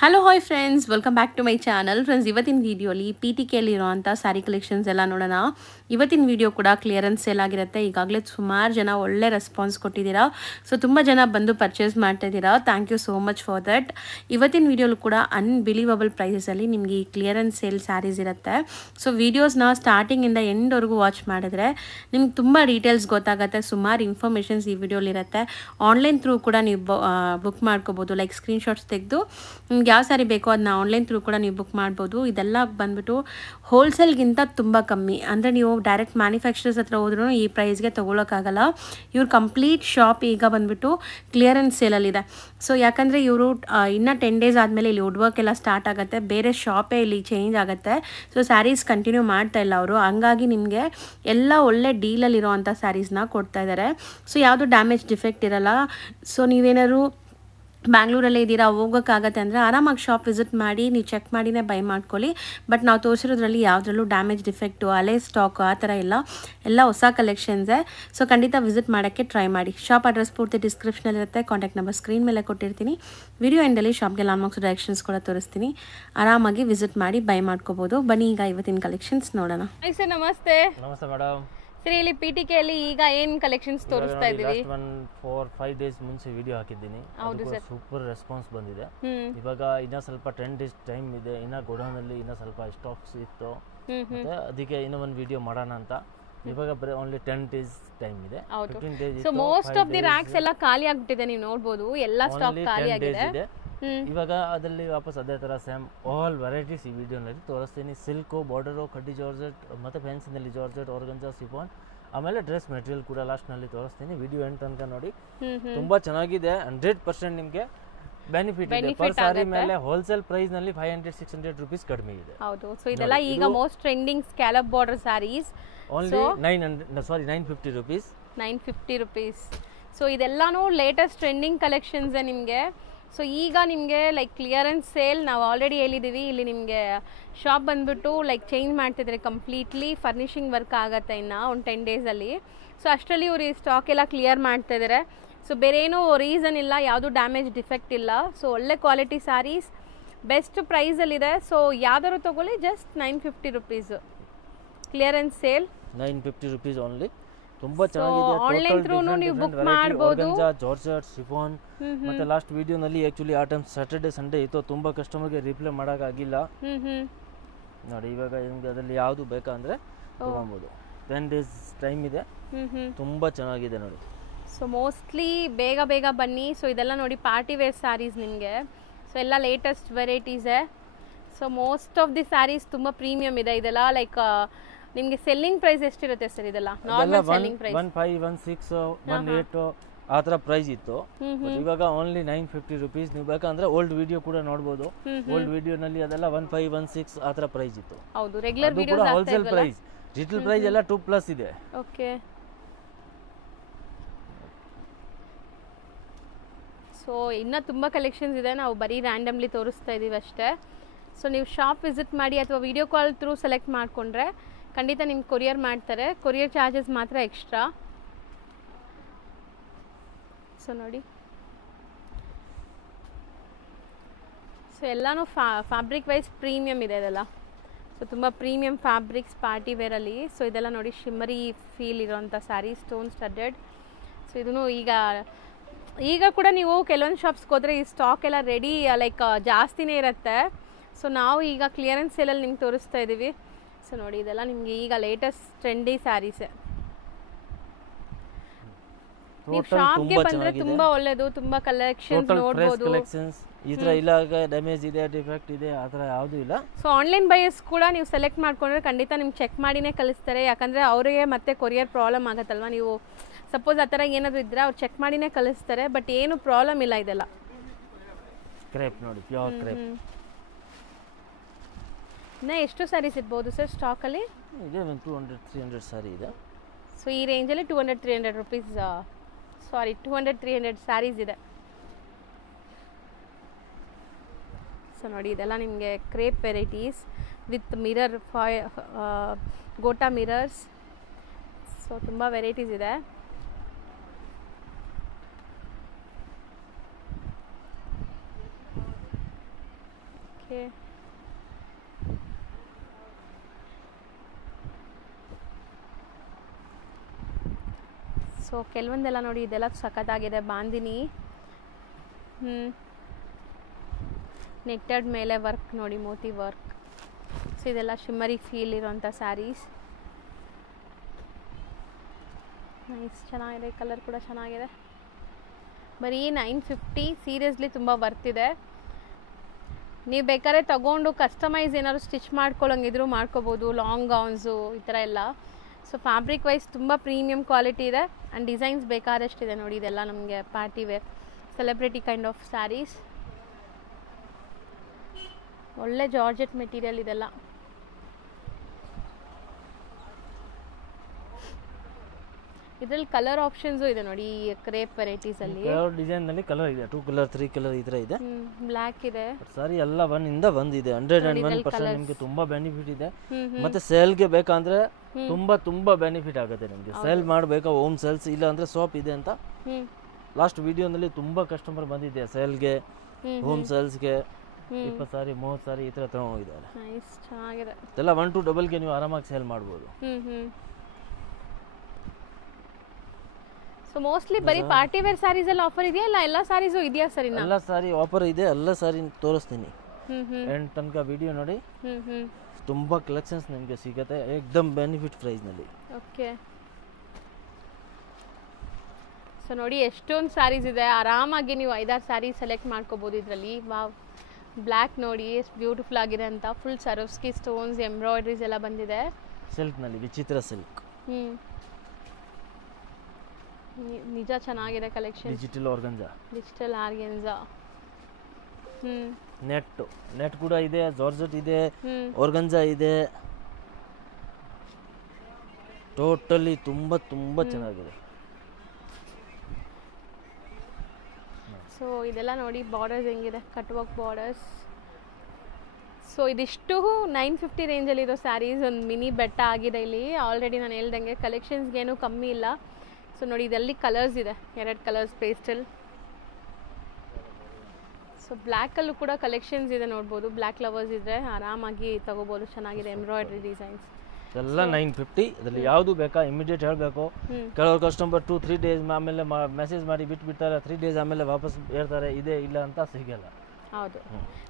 Hello hi friends, welcome back to my channel. Friends, ಇವತ್ತಿನ ವೀಡಿಯೋಲಿ PTKಯಲ್ಲಿ ಇರೋವಂಥ ಸ್ಯಾರಿ ಕಲೆಕ್ಷನ್ಸ್ ಎಲ್ಲ ನೋಡೋಣ. ಇವತ್ತಿನ ವೀಡಿಯೋ ಕೂಡ ಕ್ಲಿಯರೆನ್ಸ್ ಸೇಲ್ ಆಗಿರುತ್ತೆ. ಈಗಾಗಲೇ ಸುಮಾರು ಜನ ಒಳ್ಳೆ ರೆಸ್ಪಾನ್ಸ್ ಕೊಟ್ಟಿದ್ದೀರಾ. ಸೊ ತುಂಬ ಜನ ಬಂದು ಪರ್ಚೇಸ್ ಮಾಡ್ತಾ ಇದ್ದೀರಾ. Thank you so much for that. ಇವತ್ತಿನ ವೀಡಿಯೋಲು ಕೂಡ ಅನ್ಬಿಲೀವಬಲ್ ಪ್ರೈಸಸಲ್ಲಿ ನಿಮಗೆ ಈ ಕ್ಲಿಯರೆನ್ಸ್ ಸೇಲ್ ಸ್ಯಾರೀಸ್ ಇರುತ್ತೆ. ಸೊ ವೀಡಿಯೋಸ್ನ ಸ್ಟಾರ್ಟಿಂಗಿಂದ ಎಂಡ್ವರೆಗೂ ವಾಚ್ ಮಾಡಿದ್ರೆ ನಿಮ್ಗೆ ತುಂಬ ಡೀಟೇಲ್ಸ್ ಗೊತ್ತಾಗುತ್ತೆ. ಸುಮಾರು ಇನ್ಫಾರ್ಮೇಷನ್ಸ್ ಈ ವಿಡಿಯೋಲಿರುತ್ತೆ. ಆನ್ಲೈನ್ ಥ್ರೂ ಕೂಡ ನೀವು ಬುಕ್ ಮಾಡ್ಕೋಬೋದು. ಲೈಕ್ ಸ್ಕ್ರೀನ್ಶಾಟ್ಸ್ ತೆಗೆದು ನಿಮ್ಗೆ ಯಾವ ಸ್ಯಾರಿ ಬೇಕೋ ಅದನ್ನ ಆನ್ಲೈನ್ ಥ್ರೂ ಕೂಡ ನೀವು ಬುಕ್ ಮಾಡ್ಬೋದು. ಇದೆಲ್ಲ ಬಂದ್ಬಿಟ್ಟು ಹೋಲ್ಸೇಲ್ಗಿಂತ ತುಂಬ ಕಮ್ಮಿ. ಅಂದರೆ ನೀವು ಡೈರೆಕ್ಟ್ ಮ್ಯಾನುಫ್ಯಾಕ್ಚರರ್ಸ್ ಹತ್ರ ಹೋದ್ರೂ ಈ ಪ್ರೈಸ್ಗೆ ತೊಗೊಳಕ್ಕಾಗಲ್ಲ. ಇವ್ರ ಕಂಪ್ಲೀಟ್ ಶಾಪ್ ಈಗ ಬಂದ್ಬಿಟ್ಟು ಕ್ಲಿಯರೆನ್ಸ್ ಸೇಲಲ್ಲಿದೆ. ಸೊ ಯಾಕಂದರೆ ಇವರು ಇನ್ನೂ 10 ಡೇಸ್ ಆದಮೇಲೆ ಇಲ್ಲಿ ವುಡ್ ವರ್ಕ್ ಎಲ್ಲ ಸ್ಟಾರ್ಟ್ ಆಗುತ್ತೆ. ಬೇರೆ ಶಾಪೇ ಇಲ್ಲಿ ಚೇಂಜ್ ಆಗುತ್ತೆ. ಸೊ ಸ್ಯಾರೀಸ್ ಕಂಟಿನ್ಯೂ ಮಾಡ್ತಾ ಇಲ್ಲ ಅವರು. ಹಂಗಾಗಿ ನಿಮಗೆ ಎಲ್ಲ ಒಳ್ಳೆ ಡೀಲಲ್ಲಿರೋವಂಥ ಸ್ಯಾರೀಸ್ನ ಕೊಡ್ತಾ ಇದ್ದಾರೆ. ಸೊ ಯಾವುದು ಡ್ಯಾಮೇಜ್ ಡಿಫೆಕ್ಟ್ ಇರಲ್ಲ. ಸೊ ನೀವೇನಾದ್ರು ಬ್ಯಾಂಗ್ಳೂರಲ್ಲೇ ಇದ್ದೀರಾ, ಹೋಗೋಕ್ಕಾಗತ್ತೆ ಅಂದರೆ ಆರಾಮಾಗಿ ಶಾಪ್ ವಿಸಿಟ್ ಮಾಡಿ ನೀವು ಚೆಕ್ ಮಾಡಿನೇ ಬೈ ಮಾಡ್ಕೊಳ್ಳಿ. ಬಟ್ ನಾವು ತೋರಿಸಿರೋದ್ರಲ್ಲಿ ಯಾವುದ್ರಲ್ಲೂ ಡ್ಯಾಮೇಜ್ ಡಿಫೆಕ್ಟು, ಹಳೆ ಸ್ಟಾಕು ಆ ಥರ ಎಲ್ಲ ಹೊಸ ಕಲೆಕ್ಷನ್ಸೇ. ಸೊ ಖಂಡಿತ ವಿಸಿಟ್ ಮಾಡೋಕ್ಕೆ ಟ್ರೈ ಮಾಡಿ. ಶಾಪ್ ಅಡ್ರೆಸ್ ಪೂರ್ತಿ ಡಿಸ್ಕ್ರಿಪ್ಷನಲ್ಲಿರುತ್ತೆ. ಕಾಂಟ್ಯಾಕ್ಟ್ ನಂಬರ್ ಸ್ಕ್ರೀನ್ ಮೇಲೆ ಕೊಟ್ಟಿರ್ತೀನಿ. ವಿಡಿಯೋ ಎಂಡಲ್ಲಿ ಶಾಪ್ಗೆ ಲಾಂಗ್ ಡೈರೆಕ್ಷನ್ಸ್ ಕೂಡ ತೋರಿಸ್ತೀನಿ. ಆರಾಮಾಗಿ ವಿಸಿಟ್ ಮಾಡಿ ಬೈ ಮಾಡ್ಕೋಬೋದು. ಬನ್ನಿ ಈಗ ಇವತ್ತಿನ ಕಲೆಕ್ಷನ್ಸ್ ನೋಡೋಣ. ಸರ್ ನಮಸ್ತೆ. ನಮಸ್ತೆ ಮೇಡಮ್. ಸರಿ, ಇಲ್ಲಿ PTKಯಲ್ಲಿ ಈಗ ಏನು ಕಲೆಕ್ಷನ್ಸ್ ತೋರಿಸ್ತಾ ಇದ್ದೀವಿ? 4-5 ಡೇಸ್ ಮುಂಚೆ ವಿಡಿಯೋ ಹಾಕಿದ್ದೀನಿ. ಹೌದು ಸರ್, ಸೂಪರ್ ರೆಸ್ಪಾನ್ಸ್ ಬಂದಿದೆ. ಇವಾಗ ಇನ್ನೂ ಸ್ವಲ್ಪ 10 ಡೇಸ್ ಟೈಮ್ ಇದೆ. ಇನ್ನು ಗೋಡೌನಲ್ಲಿ ಇನ್ನೂ ಸ್ವಲ್ಪ ಸ್ಟಾಕ್ಸ್ ಇತ್ತು, ಮತ್ತೆ ಅದಕ್ಕೆ ಇನ್ನೂ ಒಂದು ವಿಡಿಯೋ ಮಾಡೋಣ ಅಂತ. ಇವಾಗ ಬರೀ ಓನ್ಲಿ 10 ಡೇಸ್ ಟೈಮ್ ಇದೆ. 15 days. So most of the racks ಎಲ್ಲ ಖಾಲಿ ಆಗ್ಬಿಟ್ಟಿದೆ, ನೀವು ನೋಡಬಹುದು. ಎಲ್ಲ ಸ್ಟಾಕ್ ಖಾಲಿ ಆಗಿದೆ. ಇವಾಗ ಅದರಲ್ಲಿ ವಾಪಸ್ ಅದೇ ತರ ಸೇಮ್ ಆಲ್ ವೆರೈಟೀಸ್ ಈ ವಿಡಿಯೋನಲ್ಲಿ ತೋರಿಸ್ತೀನಿ. ಸಿಲ್ಕು, ಬಾರ್ಡರು, ಕಡ್ಡಿ ಜಾರ್ಜೆಟ್, ಮತ್ತೆ ಫ್ಯಾನ್ಸಿನಲ್ಲಿ ಜಾರ್ಜೆಟ್, ಆರ್ಗಂಜಾ, ಸಿಫಾನ್, ಆಮೇಲೆ ಡ್ರೆಸ್ ಮೆಟೀರಿಯಲ್ ಕೂಡ ಲಾಸ್ಟ್ ನಲ್ಲಿ ತೋರಿಸ್ತೀನಿ. ವಿಡಿಯೋ ಎಂಡ್ ತನಕ ನೋಡಿ. ತುಂಬಾ ಚೆನ್ನಾಗಿದೆ. 100% ನಿಮಗೆ ಬೆನಿಫಿಟ್ ಇದೆ. ಪರ್ ಸಾರಿ ಮೇಲೆ ಹೋಲ್ಸೇಲ್ ಪ್ರೈಸ್ ನಲ್ಲಿ 500-600 ರೂಪೀಸ್ ಕಡಿಮೆ ಇದೆ. ಹೌದು. ಸೊ ಇದೆಲ್ಲ ಈಗ most trending scallop border sarees. Only 950 rupees. 950 rupees. So ಇದೆಲ್ಲಾನು ಲೇಟೆಸ್ಟ್ ಟ್ರೆಂಡಿಂಗ್ ಕಲೆಕ್ಷನ್ಸ್ ನಿಮಗೆ. ಸೊ ಈಗ ನಿಮಗೆ ಲೈಕ್ ಕ್ಲಿಯರೆನ್ಸ್ ಸೇಲ್ ನಾವು ಆಲ್ರೆಡಿ ಹೇಳಿದ್ದೀವಿ. ಇಲ್ಲಿ ನಿಮಗೆ ಶಾಪ್ ಬಂದುಬಿಟ್ಟು ಲೈಕ್ ಚೇಂಜ್ ಮಾಡ್ತಿದ್ದಾರೆ ಕಂಪ್ಲೀಟ್ಲಿ. ಫರ್ನಿಷಿಂಗ್ ವರ್ಕ್ ಆಗುತ್ತೆ ಇನ್ನು ಒಂದು 10 ಡೇಸಲ್ಲಿ. ಸೊ ಅಷ್ಟರಲ್ಲಿ ಇವರು ಈ ಸ್ಟಾಕ್ ಎಲ್ಲ ಕ್ಲಿಯರ್ ಮಾಡ್ತಾಯಿದ್ದಾರೆ. ಸೊ ಬೇರೆ ಏನೂ ರೀಸನ್ ಇಲ್ಲ, ಯಾವುದು ಡ್ಯಾಮೇಜ್ ಡಿಫೆಕ್ಟ್ ಇಲ್ಲ. ಸೊ ಒಳ್ಳೆ ಕ್ವಾಲಿಟಿ ಸ್ಯಾರೀಸ್ ಬೆಸ್ಟ್ ಪ್ರೈಸಲ್ಲಿದೆ. ಸೊ ಯಾವ್ದಾದ್ರು ತೊಗೊಳ್ಳಿ, just 950 rupees clearance sale. 950 rupees only. ತುಂಬಾ ಚೆನ್ನಾಗಿದೆ. ಆನ್ಲೈನ್ ಥ್ರೂನು ನೀವು ಬುಕ್ ಮಾಡಬಹುದು. ಜಾರ್ಜೆಟ್, ಶಿಫಾನ್, ಮತ್ತೆ ಲಾಸ್ಟ್ ವಿಡಿಯೋನಲ್ಲಿ ಆಕ್ಚುಲಿ ಆ ಟೈಮ್ ಸ್ಯಾಟರ್ಡೆ ಸಂಡೇ ಇತ್ತು. ತುಂಬಾ ಕಸ್ಟಮರ್ಗೆ ರಿಪ್ಲೈ ಮಾಡೋಕ್ಕಾಗಿಲ್ಲ ನೋಡಿ. ಇವಾಗ ನಿಮ್ಗೆ ಅದರಲ್ಲಿ ಯಾವುದು ಬೇಕಂದ್ರೆ ತಗೊಬೋದು. 10 ಡೇಸ್ ಟೈಮ್ ಇದೆ. ತುಂಬಾ ಚೆನ್ನಾಗಿದೆ ನೋಡಿ. ಸೊ ಮೋಸ್ಟ್ಲಿ ಬೇಗ ಬೇಗ ಬನ್ನಿ. ಸೊ ಇದೆಲ್ಲ ನೋಡಿ ಪಾರ್ಟಿ ವೇರ್ ಸ್ಯಾರೀಸ್ ನಿಮಗೆ. ಸೊ ಎಲ್ಲ ಲೇಟೆಸ್ಟ್ ವೆರೈಟೀಸೇ. So most of the sarees ತುಂಬ ಪ್ರೀಮಿಯಮ್ ಇದೆ. ಇದೆಲ್ಲ ಲೈಕ್ ನಿಮಗೆ ಸೆಲ್ಲಿಂಗ್ ಪ್ರೈಸ್ ಎಷ್ಟಿರುತ್ತೆ ಸರ್? ಇದೆಲ್ಲ ನಾರ್ಮಲ್ ಸೆಲ್ಲಿಂಗ್ ಪ್ರೈಸ್ 15, 16, 18 ಆ ಥರ ಪ್ರೈಸ್ ಇತ್ತು. ಇವಾಗ ಓನ್ಲಿ 950 ರೂಪೀಸ್. ನೀವು ಬೇಕಂದ್ರೆ ಓಲ್ಡ್ ವಿಡಿಯೋ ಕೂಡ ನೋಡಬಹುದು. ಓಲ್ಡ್ ವಿಡಿಯೋನಲ್ಲಿ ಅದೆಲ್ಲ 15, 16 ಆ ಥರ ಪ್ರೈಸ್ ಇತ್ತು. ಹೌದು, regular videos wholesale price. Retail price ಎಲ್ಲ 2+ ಇದೆ. ಓಕೆ. ಸೊ ಇನ್ನೂ ತುಂಬ ಕಲೆಕ್ಷನ್ಸ್ ಇದೆ. ನಾವು ಬರೀ ರ್ಯಾಂಡಮ್ಲಿ ತೋರಿಸ್ತಾ ಇದ್ದೀವಿ ಅಷ್ಟೇ. ಸೊ ನೀವು ಶಾಪ್ ವಿಸಿಟ್ ಮಾಡಿ ಅಥವಾ ವಿಡಿಯೋ ಕಾಲ್ ಥ್ರೂ ಸೆಲೆಕ್ಟ್ ಮಾಡಿಕೊಂಡ್ರೆ ಖಂಡಿತ ನಿಮ್ಗೆ ಕೊರಿಯರ್ ಮಾಡ್ತಾರೆ. ಕೊರಿಯರ್ ಚಾರ್ಜಸ್ ಮಾತ್ರ ಎಕ್ಸ್ಟ್ರಾ. ಸೊ ನೋಡಿ, ಸೊ ಎಲ್ಲನೂ ಫ್ಯಾಬ್ರಿಕ್ ವೈಸ್ ಪ್ರೀಮಿಯಮ್ ಇದೆ ಇದೆಲ್ಲ. ಸೊ ತುಂಬ ಪ್ರೀಮಿಯಮ್ ಫ್ಯಾಬ್ರಿಕ್ಸ್ ಪಾರ್ಟಿ ವೇರಲ್ಲಿ. ಸೊ ಇದೆಲ್ಲ ನೋಡಿ ಶಿಮ್ಮರಿ ಫೀಲ್ ಇರೋಂಥ ಸ್ಯಾರಿ, ಸ್ಟೋನ್ ಸ್ಟಡ್ಡೆಡ್. ಸೊ ಇದೂ ಈಗ ಕೂಡ ನೀವು ಕೆಲವೊಂದು ಶಾಪ್ಸ್ಗೆ ಹೋದರೆ ಈ ಸ್ಟಾಕ್ ಎಲ್ಲ ರೆಡಿ ಲೈಕ್ ಜಾಸ್ತಿನೇ ಇರುತ್ತೆ. ಸೊ ನಾವು ಈಗ ಕ್ಲಿಯರೆನ್ಸ್ ಸೇಲಲ್ಲಿ ನಿಮ್ಗೆ ತೋರಿಸ್ತಾ ಇದ್ದೀವಿ. ಸೊ ನೋಡಿ, ಇದೆಲ್ಲ ನಿಮಗೆ ಈಗ ಲೇಟೆಸ್ಟ್ ಟ್ರೆಂಡಿ ಸ್ಯಾರೀಸೇ. ನೀವು ಶಾಪ್ಗೆ ಬಂದರೆ ತುಂಬ ಒಳ್ಳೆಯದು. ತುಂಬ ಕಲೆಕ್ಷನ್ಸ್ ನೋಡ್ಬೋದು. ಈ ಥರ ಇಲ್ಲ ಡ್ಯಾಮೇಜ್ ಇದೆ, ಡಿಫೆಕ್ಟ್ ಇದೆ, ಆ ಥರ ಯಾವುದೂ ಇಲ್ಲ. ಸೊ ಆನ್ಲೈನ್ ಬೈಯರ್ಸ್ ಕೂಡ ನೀವು ಸೆಲೆಕ್ಟ್ ಮಾಡ್ಕೊಂಡ್ರೆ ಖಂಡಿತ ನಿಮ್ಗೆ ಚೆಕ್ ಮಾಡಿನೇ ಕಳಿಸ್ತಾರೆ. ಯಾಕಂದರೆ ಅವರಿಗೆ ಮತ್ತೆ ಕೊರಿಯರ್ ಪ್ರಾಬ್ಲಮ್ ಆಗುತ್ತಲ್ವ. ನೀವು ಸಪೋಸ್ ಆ ಥರ ಏನಾದರೂ ಇದ್ದರೆ ಅವ್ರು ಚೆಕ್ ಮಾಡಿನೇ ಕಳಿಸ್ತಾರೆ. ಬಟ್ ಏನು ಪ್ರಾಬ್ಲಮ್ ಇಲ್ಲ. ಇದೆಲ್ಲ ಕ್ರೇಪ್ ನೋಡಿ, ಪ್ಯೂರ್ ಕ್ರೇಪ್. ಇನ್ನು ಎಷ್ಟು ಸ್ಯಾರೀಸ್ ಇರ್ಬೋದು ಸರ್ ಸ್ಟಾಕಲ್ಲಿ? ಇದೆ 200-300 ಸ್ಯಾರಿ ಇದೆ. ಸೊ ಈ ರೇಂಜಲ್ಲಿ 200-300 ರೂಪೀಸ್, ಸಾರಿ 200-300 ಸ್ಯಾರೀಸ್ ಇದೆ. ಸೊ ನೋಡಿ, ಇದೆಲ್ಲ ನಿಮಗೆ crepe varieties with mirror, gota mirrors. So ತುಂಬ ವೆರೈಟೀಸ್ ಇದೆ. ಓಕೆ, ಸೊ ಕೆಲವೊಂದೆಲ್ಲ ನೋಡಿ ಇದೆಲ್ಲ ಸಖತ್ತಾಗಿದೆ ಬಾಂದಿನಿ. ನೆಟ್ಟೆಡ್ ಮೇಲೆ ವರ್ಕ್ ನೋಡಿ, ಮೋತಿ ವರ್ಕ್. ಸೊ ಇದೆಲ್ಲ ಶಿಮ್ಮರಿ ಫೀಲ್ ಇರೋಂಥ ಸ್ಯಾರೀಸ್. ನೈಸ್, ಚೆನ್ನಾಗಿದೆ, ಕಲರ್ ಕೂಡ ಚೆನ್ನಾಗಿದೆ. ಬರೀ 950. ಸೀರಿಯಸ್ಲಿ ತುಂಬ ಬರ್ತಿದೆ. ನೀವು ಬೇಕಾದ್ರೆ ತಗೊಂಡು ಕಸ್ಟಮೈಸ್ ಏನಾದ್ರು ಸ್ಟಿಚ್ ಮಾಡ್ಕೊಳ್ಳೋಂಗಿದ್ರು ಮಾಡ್ಕೋಬೋದು, ಲಾಂಗ್ ಗೌನ್ಸು ಈ ಥರ ಎಲ್ಲ. ಸೊ ಫ್ಯಾಬ್ರಿಕ್ ವೈಸ್ ತುಂಬ ಪ್ರೀಮಿಯಮ್ ಕ್ವಾಲಿಟಿ ಇದೆ ಆ್ಯಂಡ್ ಡಿಸೈನ್ಸ್ ಬೇಕಾದಷ್ಟಿದೆ ನೋಡಿ. ಇದೆಲ್ಲ ನಮಗೆ party wear celebrity kind of saris. ಒಳ್ಳೆ ಜಾರ್ಜೆಟ್ ಮೆಟೀರಿಯಲ್ ಇದೆಲ್ಲ. ಇದರಲ್ಲಿ ಕಲರ್ ಆಪ್ಷನ್ಸು ಇದೆ ನೋಡಿ ಈ ಕ್ರೇಪ್ ವೆರೈಟೀಸಲ್ಲಿ. ಡಿಸೈನಲ್ಲಿ ಕಲರ್ ಇದೆ, 2 ಕಲರ್ 3 ಕಲರ್ ಈ ಥರ ಇದೆ. ಬ್ಲ್ಯಾಕ್ ಇದೆ. ಸಾರಿ ಎಲ್ಲ 1 ಇಂದ 1 ಇದೆ. 101% ನಿಮಗೆ ತುಂಬಾ ಬೆನಿಫಿಟ್ ಇದೆ. ಮತ್ತೆ ಸೇಲ್ಗೆ ಬೇಕಂದ್ರೆ ತುಂಬಾ ಬೆನಿಫಿಟ್ ಆಗುತ್ತೆ ನಿಮಗೆ. ಸೇಲ್ ಮಾಡಬೇಕಾ, ಹೋಮ್ ಸೇಲ್ಸ್ ಇಲ್ಲ ಅಂದ್ರೆ ಶಾಪ್ ಇದೆ ಅಂತ ಲಾಸ್ಟ್ ವಿಡಿಯೋನಲ್ಲಿ ತುಂಬಾ ಕಸ್ಟಮರ್ ಬಂದಿದೆ. ಸೇಲ್ಗೆ, ಹೋಮ್ ಸೇಲ್ಸ್ಗೆ 20 ಸಾರಿ 30 ಸಾರಿ ಈ ಥರ ತಗೊಂಡಿದ್ದಾರೆ. ನೈಸ್, ಚೆನ್ನಾಗಿದೆ. ಎಲ್ಲ 1 to ಡಬಲ್ಗೆ ನೀವು ಆರಾಮಾಗಿ ಸೇಲ್ ಮಾಡ್ಬೋದು. ಸೊ ಮೋಸ್ಟ್ಲಿ ಬರೀ ಪಾರ್ಟಿ ವೇರ್ ಸ್ಯಾರೀಸ್ ಎಲ್ಲ ಆಫರ್ ಇದೆಯಾ, ಇಲ್ಲ ಎಲ್ಲ ಸ್ಯಾರೀಸು ಇದೆಯಾ ಸರಿ? ಎಲ್ಲ ಸಾರಿ ಆಫರ್ ಇದೆ, ಎಲ್ಲ ಸಾರಿ ತೋರಿಸ್ತೀನಿ. ಎಂಡ್ ತನಕ ವಿಡಿಯೋ ನೋಡಿ. ತುಂಬಾ ಕಲೆಕ್ಷನ್ಸ್ ನಿಮಗೆ ಸಿಗುತ್ತೆ ಏಕ್ದಮ್ ಬೆನಿಫಿಟ್ ಪ್ರೈಸ್ನಲ್ಲಿ. ಓಕೆ, ಸೊ ನೋಡಿ ಎಷ್ಟೊಂದು ಸ್ಯಾರೀಸ್ ಇದೆ. ಆರಾಮಾಗಿ ನೀವು 5-6 ಸ್ಯಾರಿ ಸೆಲೆಕ್ಟ್ ಮಾಡ್ಕೋಬೋದು ಇದರಲ್ಲಿ. ವಾವ್, ಬ್ಲ್ಯಾಕ್ ನೋಡಿ ಎಷ್ಟು ಬ್ಯೂಟಿಫುಲ್ ಆಗಿದೆ ಅಂತ. ಫುಲ್ ಸರೋಸ್ಕಿ ಸ್ಟೋನ್ಸ್, ಎಂಬ್ರಾಯ್ಡ್ರೀಸ್ ಎಲ್ಲ ಬಂದಿದೆ. ಸಿಲ್ಕ್ನಲ್ಲಿ ವಿಚಿತ್ರ ಸಿಲ್ಕ್. ನಿಜ ಚೆನ್ನಾಗಿದೆ ಕಲೆಕ್ಷನ್. Digital organza. ನೆಟ್ ಕೂಡ ಇದೆ, ಜಾರ್ಜೆಟ್ ಇದೆ, ಆರ್ಗನ್ಜಾ ಇದೆ. ಟೋಟಲಿ ತುಂಬಾ ಚೆನ್ನಾಗಿದೆ. ಸೊ ಇದೆಲ್ಲ ನೋಡಿ ಬಾರ್ಡರ್ಸ್ ಹೆಂಗಿದೆ, ಕಟ್ ವರ್ಕ್ ಬಾರ್ಡರ್ಸ್. ಸೊ ಇದಿಷ್ಟು 950 ರೇಂಜಲ್ಲಿರೋ ಸ್ಯಾರೀಸ್. ಒಂದು ಮಿನಿ ಬೆಟ್ಟ ಆಗಿದೆ ಇಲ್ಲಿ. ಆಲ್ರೆಡಿ ನಾನು ಹೇಳ್ದಂಗೆ ಕಲೆಕ್ಷನ್ಸ್ಗೇನು ಕಮ್ಮಿ ಇಲ್ಲ. ಸೊ ನೋಡಿ ಇದರಲ್ಲಿ ಕಲರ್ಸ್ ಇದೆ, 2 ಕಲರ್ಸ್ ಪೇಸ್ಟಲ್. ಸೊ ಬ್ಲ್ಯಾಕಲ್ಲೂ ಕೂಡ ಕಲೆಕ್ಷನ್ಸ್ ಇದೆ ನೋಡ್ಬೋದು. ಬ್ಲ್ಯಾಕ್ ಲವರ್ಸ್ ಇದ್ರೆ ಆರಾಮಾಗಿ ತಗೋಬೋದು, ಚೆನ್ನಾಗಿದೆ ಎಂಬ್ರಾಯ್ಡ್ರಿ ಡಿಸೈನ್ಸ್. ಎಲ್ಲ 950. ಇದರಲ್ಲಿ ಯಾವುದು ಬೇಕಾ ಇಮಿಡಿಯೇಟ್ ಹೇಳಬೇಕು. ಕೆಲವರು ಕಸ್ಟಮರ್ 2-3 ಡೇಸ್ ಆಮೇಲೆ ಮೆಸೇಜ್ ಮಾಡಿ ಬಿಟ್ಬಿಡ್ತಾರೆ. 3 ಡೇಸ್ ಆಮೇಲೆ ವಾಪಸ್ ಹೇಳ್ತಾರೆ ಇದೆ ಇಲ್ಲ ಅಂತ ಸಿಗಲ್ಲ. ಹೌದು,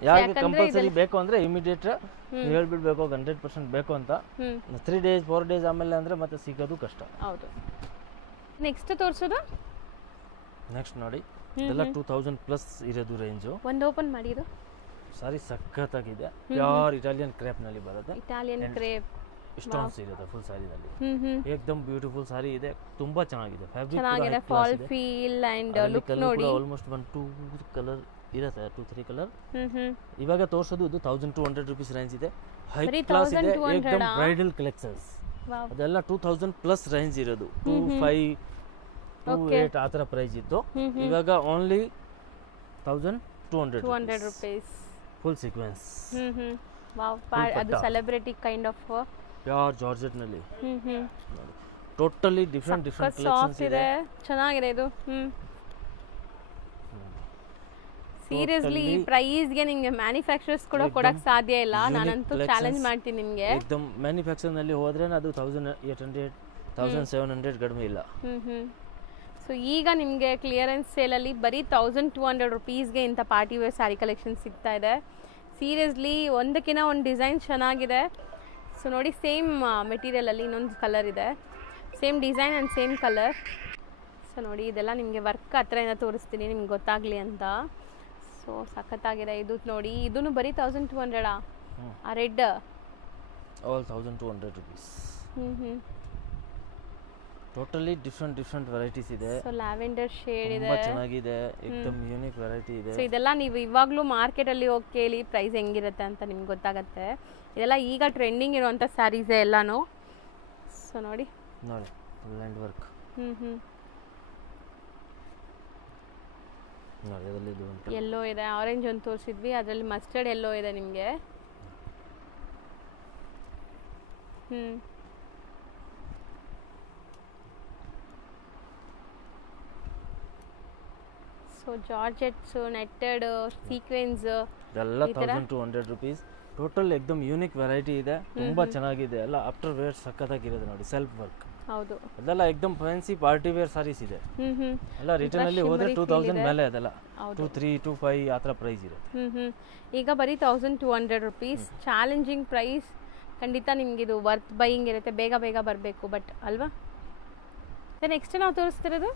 ಯಾರಿಗೆ ಕಂಪಲ್ಸರಿ ಬೇಕು ಅಂದ್ರೆ ಇಮಿಡಿಯೇಟ್ ಹೇಳ್ಬಿಡ್ಬೇಕು 100% ಬೇಕು ಅಂತ. 3 ಡೇಸ್ 4 ಡೇಸ್ ಆಮೇಲೆ ಅಂದ್ರೆ ಮತ್ತೆ ಸಿಗೋದು ಕಷ್ಟ. ಹೌದು. ನೆಕ್ಸ್ಟ್ ತೋರಿಸೋದು ನೆಕ್ಸ್ಟ್ ನೋಡಿ, ಇದೆಲ್ಲ 2000 ಪ್ಲಸ್ ಇರೋದು ರೇಂಜು. ಒಂದು ಓಪನ್ ಮಾಡಿದ್ದು ಸಾರಿ ಸಖತ್ತಾಗಿದೆ. ಪ್ಯೂರ್ ಇಟಾಲಿಯನ್ ಕ್ರೇಪ್ ನಲ್ಲಿ ಬರುತ್ತೆ. ಇಟಾಲಿಯನ್ ಕ್ರೇಪ್ ಸ್ಟೋನ್ಸ್ ಇರುತ್ತೆ ಫುಲ್ ಸಾರಿನಲ್ಲಿ. ಏಕದಮ್ ಬ್ಯೂಟಿಫುಲ್ ಸಾರಿ ಇದೆ, ತುಂಬಾ ಚೆನ್ನಾಗಿದೆ. ಫ್ಯಾಬ್ರಿಕ್ ಚೆನ್ನಾಗಿದೆ, ಫಾಲ್ ಫೀಲ್ ಅಂಡ್ ಲುಕ್ ನೋಡಿ. ಆಲ್ಮೋಸ್ಟ್ 1-2 ಕಲರ್ ಇರುತ್ತೆ, 2-3 ಕಲರ್. ಇವಾಗ ತೋರಿಸೋದು ಇದು 1200 ರೂಪೀಸ್ ರೇಂಜ್ ಇದೆ. ಹೈ ಕ್ಲಾಸ್ ಇದೆ, ಏಕದಮ್ ಬ್ರೈಡಲ್ ಕಲೆಕ್ಷನ್ಸ್. ಅದೆಲ್ಲ 2000 ಪ್ಲಸ್ ರೇಂಜ್ ಇರೋದು. 2528 ಆ ಥರ ಪ್ರೈಸ್ ಇತ್ತು. ಇವಾಗ only 1200 rupees. Full sequence. Wow, ಅದು celebrity kind of pure georgette ನಲ್ಲಿ. ಟೋಟಲಿ ಡಿಫರೆಂಟ್ ಕಲೆಕ್ಷನ್ಸ್ ಇದೆ. ಚೆನ್ನಾಗಿದೆ ಇದು. ಸೀರಿಯಸ್ಲಿ ಈ ಪ್ರೈಸ್ಗೆ ನಿಮಗೆ ಮ್ಯಾನುಫ್ಯಾಕ್ಚರರ್ಸ್ ಕೂಡ ಕೊಡಕ್ಕೆ ಸಾಧ್ಯ ಇಲ್ಲ. ನಾನಂತೂ ಚಾಲೆಂಜ್ ಮಾಡ್ತೀನಿ ನಿಮಗೆ. ಏಕದಮ್ ಮ್ಯಾನುಫ್ಯಾಕ್ಚರ್ ನಲ್ಲಿ ಹೋದ್ರೆ ಅದು 1800 1700 ಕಡಿಮೆ ಇಲ್ಲ. ಸೊ ಈಗ ನಿಮಗೆ ಕ್ಲಿಯರೆನ್ಸ್ ಸೇಲಲ್ಲಿ ಬರೀ 1200 ರೂಪೀಸ್ಗೆ ಇಂಥ ಪಾರ್ಟಿ ವೇರ್ ಸ್ಯಾರಿ ಕಲೆಕ್ಷನ್ ಸಿಗ್ತಾ ಇದೆ. ಸೀರಿಯಸ್ಲಿ ಒಂದಕ್ಕಿಂತ ಒಂದು ಡಿಸೈನ್ ಚೆನ್ನಾಗಿದೆ. ಸೊ ನೋಡಿ, ಸೇಮ್ ಮೆಟೀರಿಯಲಲ್ಲಿ ಇನ್ನೊಂದು ಕಲರ್ ಇದೆ, same design and same colour. So ನೋಡಿ ಇದೆಲ್ಲ ನಿಮಗೆ ವರ್ಕ್ ಹತ್ರದಿಂದ ತೋರಿಸ್ತೀನಿ ನಿಮ್ಗೆ ಗೊತ್ತಾಗಲಿ ಅಂತ. ಸೊ ಸಖತ್ತಾಗಿದೆ ಇದು ನೋಡಿ. ಇದೂ ಬರೀ 1200. ಆ red all 1200 rupees. Totally different varieties ಇದೆ. ಸೊ ಲ್ಯಾವೆಂಡರ್ ಶೇಡ್ ಇದೆ, ತುಂಬಾ ಚೆನ್ನಾಗಿದೆ, ಏಕದಮ್ ಯೂನಿಕ್ ವೆರೈಟಿ ಇದೆ. ಸೊ ಇದೆಲ್ಲ ನೀವು ಇವಾಗಲೂ ಮಾರ್ಕೆಟಲ್ಲಿ ಹೋಗಿ ಕೇಳಿ ಪ್ರೈಸ್ ಹೆಂಗಿರುತ್ತೆ ಅಂತ ನಿಮ್ಗೆ ಗೊತ್ತಾಗುತ್ತೆ. ಇದೆಲ್ಲ ಈಗ ಟ್ರೆಂಡಿಂಗ್ ಇರುವಂಥ ಸ್ಯಾರೀಸೇ ಎಲ್ಲಾನು. ಸೊ ನೋಡಿ ಲ್ಯಾಂಡ್ ವರ್ಕ್. ಯೆಲ್ಲೋ ಇದೆ, ಆರೆಂಜ್ ಒಂದು ತೋರಿಸಿದ್ವಿ, ಅದರಲ್ಲಿ ಮಸ್ಟರ್ಡ್ ಯೆಲ್ಲೋ ಇದೆ ನಿಮಗೆ. ಸೊ ಜಾರ್ಜೆಟ್ಸು, ನೆಟ್ಟೆಡ್, ಸೀಕ್ವೆನ್ಸ್ ಇದೆಲ್ಲ 1200 rupees. ಟೋಟಲ್ ಎಕ್ದಮ್ ಯೂನಿಕ್ ವೆರೈಟಿ ಇದೆ, ತುಂಬ ಚೆನ್ನಾಗಿದೆ ಎಲ್ಲ. ಆಫ್ಟರ್ ವೇರ್ ಸಖತ್ತಾಗಿರೋದು ನೋಡಿ, ಸೆಲ್ಫ್ ವರ್ಕ್. ಹೌದು, ಅದೆಲ್ಲ ಎಕ್ದಮ್ ಫ್ಯಾನ್ಸಿ ಪಾರ್ಟಿ ವೇರ್ ಸಾರೀಸ್ ಇದೆ. ಎಲ್ಲ ರಿಟರ್ನ್ ಅಲ್ಲಿ ಹೋದ್ರೆ 2000 ಮೇಲೆ, ಅದೆಲ್ಲ 2300 2500 ಆ ಥರ ಪ್ರೈಸ್ ಇರುತ್ತೆ. ಈಗ ಬರೀ 1200 rupees. ಚಾಲೆಂಜಿಂಗ್ ಪ್ರೈಸ್, ಖಂಡಿತ ನಿಮ್ಗೆ ಇದು ವರ್ತ್ ಬೈಯಿಂಗ್ ಇರುತ್ತೆ, ಬೇಗ ಬೇಗ ಬರಬೇಕು. ಬಟ್ ಅಲ್ವಾ? ನೆಕ್ಸ್ಟ್ ನಾವು ತೋರಿಸ್ತಿರೋದು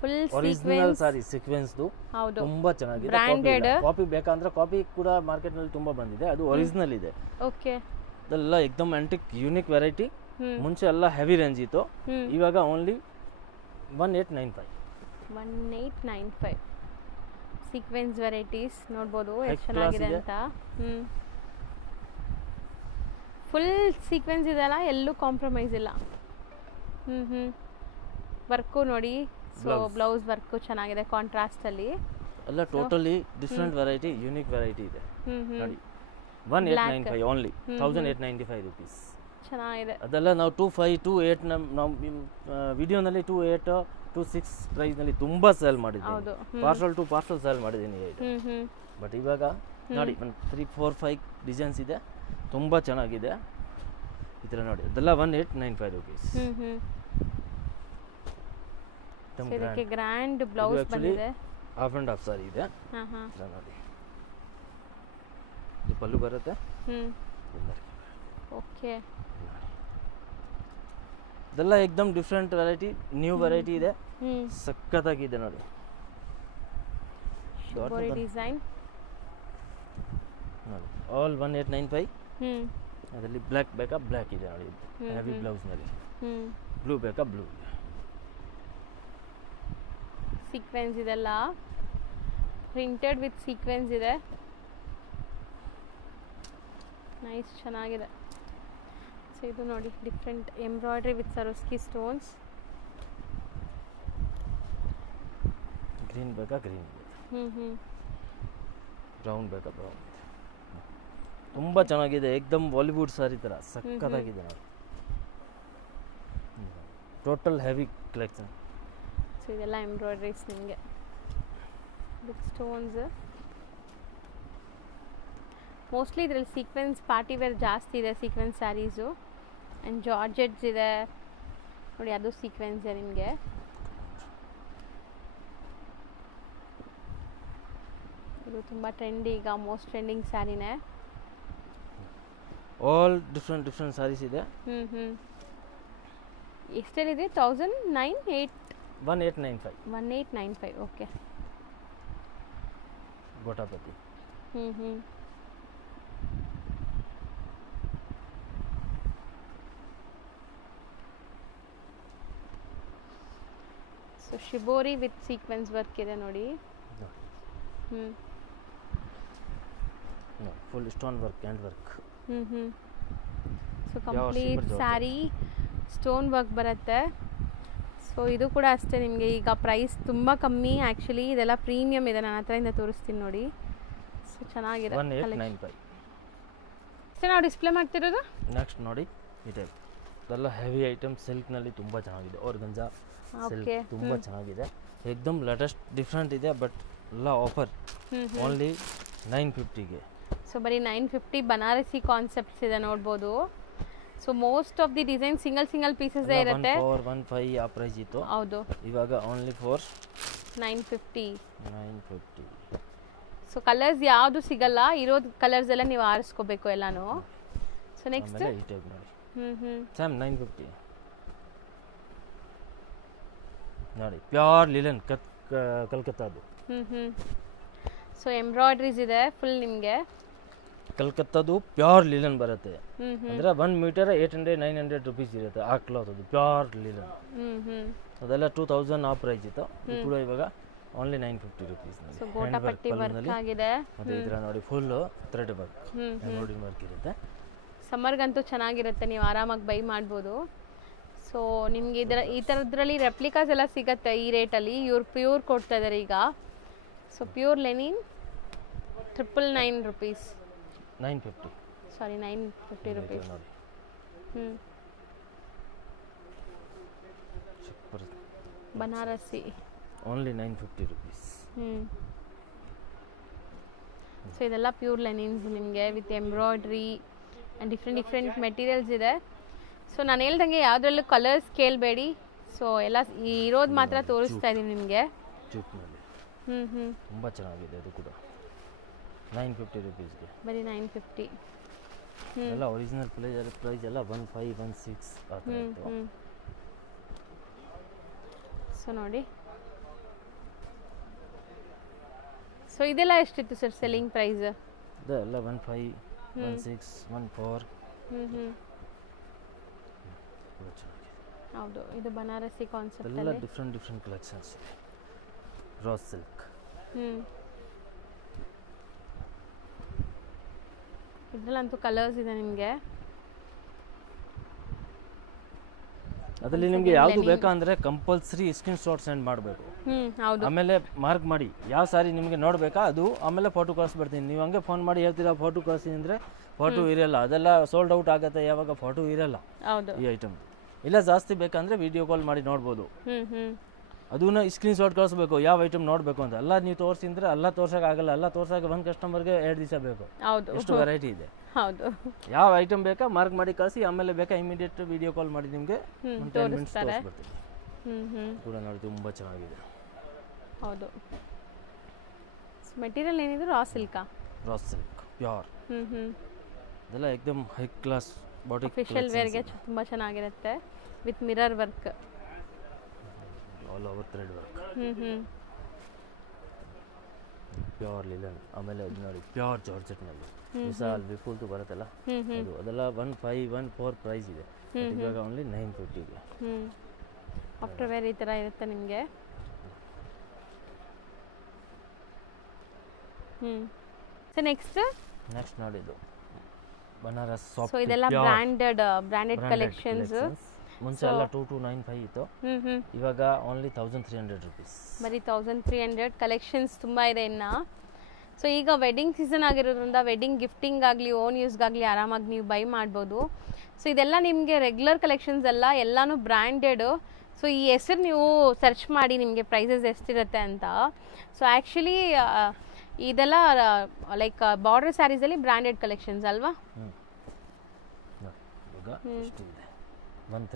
ಫುಲ್ ಒರಿಜಿನಲ್ ಸಾರಿ ಸೀಕ್ವೆನ್ಸ್ ದು, ಹೌದು, ತುಂಬಾ ಚೆನ್ನಾಗಿದೆ. ಬ್ರಾಂಡೆಡ್. ಕಾಪಿ ಬೇಕಂದ್ರೆ ಕಾಪಿ ಕೂಡ ಮಾರ್ಕೆಟ್ ನಲ್ಲಿ ತುಂಬಾ ಬಂದಿದೆ, ಅದು ಒರಿಜಿನಲ್ ಇದೆ. ಓಕೆ, ಅದೆಲ್ಲ ಎಕ್ದಮ್ ಆಂಟಿಕ್ ಯೂನಿಕ್ ವೆರೈಟಿ. ಮುಂಚೆ ಎಲ್ಲ ಹೆವಿ ರೇಂಜ್ ಇತ್ತು, ಇವಾಗ ಓನ್ಲಿ 1895 ಸೀಕ್ವೆನ್ಸ್ ವೆರೈಟೀಸ್ ನೋಡ್ಬೋದು ಎಷ್ಟು ಚೆನ್ನಾಗಿದೆ ಅಂತ. ಫುಲ್ ಸೀಕ್ವೆನ್ಸ್ ಇದೆಲ್ಲ, ಎಲ್ಲೂ ಕಾಂಪ್ರಮೈಸ್ ಇಲ್ಲ. ವರ್ಕು ನೋಡಿ, ಸೊ ಬ್ಲೌಸ್ ವರ್ಕು ಚೆನ್ನಾಗಿದೆ ಕಾಂಟ್ರಾಸ್ಟ್ ಅಲ್ಲಿ. ಎಲ್ಲ totally different variety, unique variety ಇದೆ ನೋಡಿ. 1895 ಓನ್ಲಿ 1895 rupees. ಚೆನ್ನಾಗಿದೆ. ಅದೆಲ್ಲ ನಾವು 25 28 ನಾವು ವಿಡಿಯೋನಲ್ಲಿ 28 26 ಪ್ರೈಸ್ ನಲ್ಲಿ ತುಂಬಾ ಸೇಲ್ ಮಾಡಿದ್ದೀನಿ, ಪಾರ್ಸಲ್ ಟು ಪಾರ್ಸಲ್ ಸೇಲ್ ಮಾಡಿದ್ದೀನಿ. ಬಟ್ ಇವಾಗ ನೋಡಿ 3 4 5 ಡಿಸೈನ್ಸ್ ಇದೆ, ತುಂಬಾ ಚೆನ್ನಾಗಿದೆ. ಈ ಥರ ನೋಡಿ, ಅದೆಲ್ಲ 1895 rupees. ಇದಕ್ಕೆ ಗ್ರ್ಯಾಂಡ್ ಬ್ಲೌಸ್ ಬಂದಿದೆ, ಹಾಫ್ ಅಂಡ್ ಹಾಫ್ ಸಾರಿ ಇದೆ. ನೋಡಿ, ಇದು ಪಲ್ಲು ಬರುತ್ತೆ. ಓಕೆ, ಇದೆಲ್ಲ ಎಕ್ದಮ್ ಡಿಫ್ರೆಂಟ್ ವೆರೈಟಿ, ನ್ಯೂ ವೆರೈಟಿ ಇದೆ, ಸಖತ್ತಾಗಿದೆ ನೋಡಿ. ಡಿಸೈನ್ ನೋಡಿ, ಆಲ್ 1895. ಅದರಲ್ಲಿ ಬ್ಲ್ಯಾಕ್ ಬೇಕಾ ಬ್ಲ್ಯಾಕ್ ಇದೆ ನೋಡಿ, ಹೆವಿ ಬ್ಲೌಸ್ ನಲ್ಲಿ. ಬ್ಲೂ ಬೇಕಾ ಬ್ಲೂ. ಸೀಕ್ವೆನ್ಸ್ ಇದೆಲ್ಲ ಪ್ರಿಂಟೆಡ್ ವಿತ್ ಸೀಕ್ವೆನ್ಸ್ ಇದೆ, ನೈಸ್, ಚೆನ್ನಾಗಿದೆ. ಸೊ ಇದು ನೋಡಿ, different embroidery with ಸರೋಸ್ಕಿ stones. Green ಬೇಕಾ ಗ್ರೀನ್, ಬ್ರೌನ್ ಬೇಕಾ ಬ್ರೌನ್. ತುಂಬ ಚೆನ್ನಾಗಿದೆ, ಏಕ್ದಮ್ ಬಾಲಿವುಡ್ ಸಾರಿ ಥರ ಸಖತ್ತಾಗಿದೆ ನೋಡಿ. Total heavy collection. ಸೊ ಇದೆಲ್ಲ ಎಂಬ್ರಾಯ್ಡ್ರೀಸ್ ನಿಮಗೆ ವಿತ್ ಸ್ಟೋನ್ಸ್. ಮೋಸ್ಟ್ಲಿ ಇದರಲ್ಲಿ ಸೀಕ್ವೆನ್ಸ್ ಪಾರ್ಟಿ ವೇರ್ ಜಾಸ್ತಿ ಇದೆ, ಸೀಕ್ವೆನ್ಸ್ ಸ್ಯಾರೀಸು. ಆ್ಯಂಡ್ ಜಾರ್ಜೆಟ್ಸ್ ಇದೆ ನೋಡಿ, ಅದು ಸೀಕ್ವೆನ್ಸ್ ಇದೆ ನಿಮಗೆ. ಇದು ತುಂಬ ಟ್ರೆಂಡಿ, ಈಗ ಮೋಸ್ಟ್ ಟ್ರೆಂಡಿಂಗ್ ಸ್ಯಾರಿನೇ. ಆಲ್ ಡಿಫ್ರೆಂಟ್ ಡಿಫ್ರೆಂಟ್ ಸಾರೀಸ್ ಇದೆ. ಎಷ್ಟೇನಿದೆ? 1895. Okay, gotapatti. So shibori with sequence work ಇದೆ ನೋಡಿ. Full stone work, hand work. So complete saree stone work ಬರುತ್ತೆ. ಸೊ ಇದು ಕೂಡ ಅಷ್ಟೇ, ನಿಮಗೆ ಈಗ ಪ್ರೈಸ್ ತುಂಬ ಕಮ್ಮಿ. ಆ್ಯಕ್ಚುಲಿ ಇದೆಲ್ಲ ಪ್ರೀಮಿಯಮ್ ಇದೆ, ನಾನು ಹತ್ರದಿಂದ ತೋರಿಸ್ತೀನಿ ನೋಡಿ. ಸೊ ಚೆನ್ನಾಗಿದೆ. 1895 ಅಷ್ಟೇ ನಾವು ಡಿಸ್ಪ್ಲೇ ಮಾಡ್ತಿರೋದು. ನೆಕ್ಸ್ಟ್ ನೋಡಿ, ಈ ಟೈಪ್ ಇದೆಲ್ಲ ಹೆವಿ ಐಟಮ್, ಸಿಲ್ಕ್ನಲ್ಲಿ ತುಂಬ ಚೆನ್ನಾಗಿದೆ. ಆರ್ಗಂಜಾ ಸಿಲ್ಕ್ ತುಂಬ ಚೆನ್ನಾಗಿದೆ, ಏಕ್ದಮ್ ಲೇಟೆಸ್ಟ್ ಡಿಫ್ರೆಂಟ್ ಇದೆ. ಬಟ್ ಎಲ್ಲ ಆಫರ್ ಓನ್ಲಿ 950ಗೆ. ಸೊ ಬರೀ 950 ಬನಾರಸಿ ಕಾನ್ಸೆಪ್ಟ್ಸ್ ಇದೆ ನೋಡ್ಬೋದು. So most of the design single pieces ಇರುತ್ತೆ. 1415 ಆ ಪ್ರೈಸ್ ಇತ್ತು, ಹೌದು. ಇವಾಗ ಓನ್ಲಿ ಫಾರ್ 950. ಸೊ ಕಲರ್ಸ್ ಯಾವುದು ಸಿಗಲ್ಲ, ಇರೋದು ಕಲರ್ಸ್ ಎಲ್ಲ ನೀವು ಆರಿಸ್ಕೋಬೇಕು ಎಲ್ಲಾನು. ಸೊ ನೆಕ್ಸ್ಟ್ ಈ ಟೈಪ್ ನೋಡಿ, ಸೇಮ್ 950 ನೋಡಿ. ಪ್ಯೂರ್ ಲಿಲನ್ ಕಲ್ಕತ್ತಾದು. ಸೊ ಎಂಬ್ರಾಯ್ಡ್ರೀಸ್ ಇದೆ ಫುಲ್ ನಿಮಗೆ. ಕಲ್ಕತ್ತಾದು ಪ್ಯೂರ್ ಲಿಲನ್ ಬರುತ್ತೆ, ಅಂದ್ರೆ 1 ಮೀಟರ್ 800-900 rupees ಇರುತ್ತೆ ಆ ಕ್ಲಾತ್. ಅದು ಪ್ಯೂರ್ ಲಿಲನ್. ಅದೆಲ್ಲ 2000 ಆ ಪ್ರೈಸ್ ಇತ್ತು, ಕೂಡ ಇವಾಗ only 950 rupees. So gota patti work ಆಗಿದೆ. ಮತ್ತೆ ಇದರ ನೋಡಿ, full thread work, embroidery work ಇರುತ್ತೆ. ಸಮ್ಮರ್ಗಂತೂ ಚೆನ್ನಾಗಿರುತ್ತೆ, ನೀವು ಆರಾಮಾಗಿ ಬೈ ಮಾಡ್ಬೋದು. ಸೊ ನಿಮಗೆ ಈ ಥರದ್ರಲ್ಲಿ ರೆಪ್ಲಿಕಾಸ್ ಎಲ್ಲ ಸಿಗುತ್ತೆ ಈ ರೇಟಲ್ಲಿ. ಇವ್ರು ಪ್ಯೂರ್ ಕೊಡ್ತಾ ಇದ್ದಾರೆ ಈಗ. So pure Lenin 999 rupees. 950 ಸಾರಿ 950 rupees. ನೋಡಿ, ಬನಾರಸಿ ಓನ್ಲಿ 950 rupees. ಸೊ ಇದೆಲ್ಲ ಪ್ಯೂರ್ ಲೆನಿನ್ಸ್ ನಿಮಗೆ with embroidery and different materials ಇದೆ. ಸೊ ನಾನು ಹೇಳ್ದಂಗೆ ಯಾವುದ್ರಲ್ಲೂ ಕಲರ್ಸ್ ಕೇಳಬೇಡಿ. ಸೊ ಎಲ್ಲ ಇರೋದು ಮಾತ್ರ ತೋರಿಸ್ತಾ ಇದ್ದೀನಿ ನಿಮಗೆ. ಜೂಟ್ನಲ್ಲಿ ಹ್ಞೂ ತುಂಬ ಚೆನ್ನಾಗಿದೆ. ಅದು ಕೂಡ 950 ರುಪೀಸ್ಗೆ, ಬರೀ 950. ಎಲ್ಲ ಒರಿಜಿನಲ್ ಪ್ರೈಸ್ ಎಲ್ಲ 15, 16 ಆ ಥರ ಇತ್ತು. ಸೊ ನೋಡಿ, ಸೊ ಇದೆಲ್ಲ ಎಷ್ಟಿತ್ತು ಸರ್ ಸೆಲ್ಲಿಂಗ್ ಪ್ರೈಸ್? ಇದೆಲ್ಲ 15, 16, 14. ಹೌದು, ಇದು ಬನಾರಸಿ ಕಾನ್ಸೆಪ್ಟ್ ಎಲ್ಲ ಅಲ್ಲಿ ಡಿಫ್ರೆಂಟ್ ಕಲೆಕ್ಷನ್ಸ್ ಇದೆ. ರಾಸ್ ಸಿಲ್ಕ್, ಇದರಲ್ಲಂತೂ ಕಲರ್ಸ್ ಇದೆ ನಿಮಗೆ. ಅದರಲ್ಲಿ ನಿಮಗೆ ಯಾವುದು ಬೇಕಾ ಅಂದರೆ ಕಂಪಲ್ಸರಿ ಸ್ಕ್ರೀನ್ ಶಾಟ್ ಸೆಂಡ್ ಮಾಡಬೇಕು. ಹೌದು, ಆಮೇಲೆ ಮಾರ್ಕ್ ಮಾಡಿ ಯಾವ ಸಾರಿ ನಿಮಗೆ ನೋಡಬೇಕಾ ಅದು, ಆಮೇಲೆ ಫೋಟೋ ಕಳಿಸ್ಬಿಡ್ತೀನಿ. ನೀವು ಹಂಗೆ ಫೋನ್ ಮಾಡಿ ಹೇಳ್ತೀರಾ ಫೋಟೋ ಕಳಿಸಿ ಅಂದರೆ ಫೋಟೋ ಇರಲ್ಲ, ಅದೆಲ್ಲ ಸೋಲ್ಡ್ ಔಟ್ ಆಗುತ್ತೆ. ಯಾವಾಗ ಫೋಟೋ ಇರಲ್ಲ ಹೌದು ಈ ಐಟಮ್. ಇಲ್ಲ ಜಾಸ್ತಿ ಬೇಕಂದರೆ ವಿಡಿಯೋ ಕಾಲ್ ಮಾಡಿ ನೋಡ್ಬೋದು. ಅದನ್ನ ಸ್ಕ್ರೀನ್ ಶಾಟ್ ಕಳಿಸ್ಬೇಕು ಯಾವ ಐಟಮ್ ನೋಡಬೇಕು ಅಂತ. ಎಲ್ಲ ನೀವು ತೋರಿಸಿದ್ರೆ ಎಲ್ಲ ತೋರ್ಸೋಕ್ಕಾಗಲ್ಲ. ಎಲ್ಲ ತೋರ್ಸೋಕೆ ಒಂದು ಕಸ್ಟಮರ್ಗೆ 2 ದಿವಸ ಬೇಕು. ಹೌದು, ಎಷ್ಟು ವೆರೈಟಿ ಇದೆ. ಹೌದು, ಯಾವ ಐಟಮ್ ಬೇಕಾ ಮಾರ್ಕ್ ಮಾಡಿ ಕಳಿಸಿ, ಆಮೇಲೆ ಬೇಕಾ ಇಮಿಡಿಯೇಟ್ ವಿಡಿಯೋ ಕಾಲ್ ಮಾಡಿ ನಿಮಗೆ 10 ಮಿನಿಟ್ಸ್ ತೋರಿಸ್ಬಿಡ್ತೀನಿ. ಕೂಡ ನೋಡಿ ತುಂಬ ಚೆನ್ನಾಗಿದೆ. ಹೌದು, ಮೆಟೀರಿಯಲ್ ಏನಿದ್ರು ರಾ ಸಿಲ್ಕಾ? Raw silk pure. ಇದೆಲ್ಲ ಏಕದಮ್ ಹೈ ಕ್ಲಾಸ್ ಬಾಡಿ ಅಫಿಷಿಯಲ್ ವೇರ್ಗೆ ತುಂಬ ಚೆನ್ನಾಗಿರುತ್ತೆ with mirror work, all over thread work, pure linen. ಆಮೇಲೆ ಅದು ನೋಡಿ ಪ್ಯೂರ್ ಜಾರ್ಜೆಟ್ನಲ್ಲಿ ವಿಶಾಲ್ ವಿಪುಲ್ದು ಬರುತ್ತಲ್ಲ ಅದು, ಅದೆಲ್ಲ 1514 ಪ್ರೈಸ್ ಇದೆ. ಇವಾಗ ಓನ್ಲಿ 950ಗೆ. ಆಫ್ಟರ್ ವೇರ್ ಈ ಥರ ಇರುತ್ತೆ ನಿಮಗೆ. ಸೊ ನೆಕ್ಸ್ಟ್ ನೋಡಿದ್ದು ಬನಾರಸ್ ಸಾಫ್ಟ್. ಸೊ ಇದೆಲ್ಲ ಬ್ರ್ಯಾಂಡೆಡ್ ಕಲೆಕ್ಷನ್ಸ್. ಮುಂಚೆ ಎಲ್ಲ 2295 ಇತ್ತು, ಇವಾಗ ಓನ್ಲಿ 1300 ರುಪೀಸ್. ಬರೀ 1300 ಕಲೆಕ್ಷನ್ಸ್ ತುಂಬ ಇದೆ ಇನ್ನು. ಸೊ ಈಗ ವೆಡ್ಡಿಂಗ್ ಸೀಸನ್ ಆಗಿರೋದ್ರಿಂದ ವೆಡ್ಡಿಂಗ್ ಗಿಫ್ಟಿಂಗ್ ಆಗಲಿ ಓನ್ ಯೂಸ್ಗಾಗಲಿ ಆರಾಮಾಗಿ ನೀವು ಬೈ ಮಾಡ್ಬೋದು. ಸೊ ಇದೆಲ್ಲ ನಿಮಗೆ ರೆಗ್ಯುಲರ್ ಕಲೆಕ್ಷನ್ಸ್ ಅಲ್ಲ, ಎಲ್ಲನೂ ಬ್ರ್ಯಾಂಡೆಡು. ಸೊ ಈ ಹೆಸರು ನೀವು ಸರ್ಚ್ ಮಾಡಿ ನಿಮಗೆ ಪ್ರೈಸಸ್ ಎಷ್ಟಿರುತ್ತೆ ಅಂತ. ಸೊ ಆ್ಯಕ್ಚುಲಿ ಇದೆಲ್ಲ ಲೈಕ್ ಬಾರ್ಡರ್ ಸ್ಯಾರೀಸಲ್ಲಿ ಬ್ರ್ಯಾಂಡೆಡ್ ಕಲೆಕ್ಷನ್ಸ್ ಅಲ್ವಾ?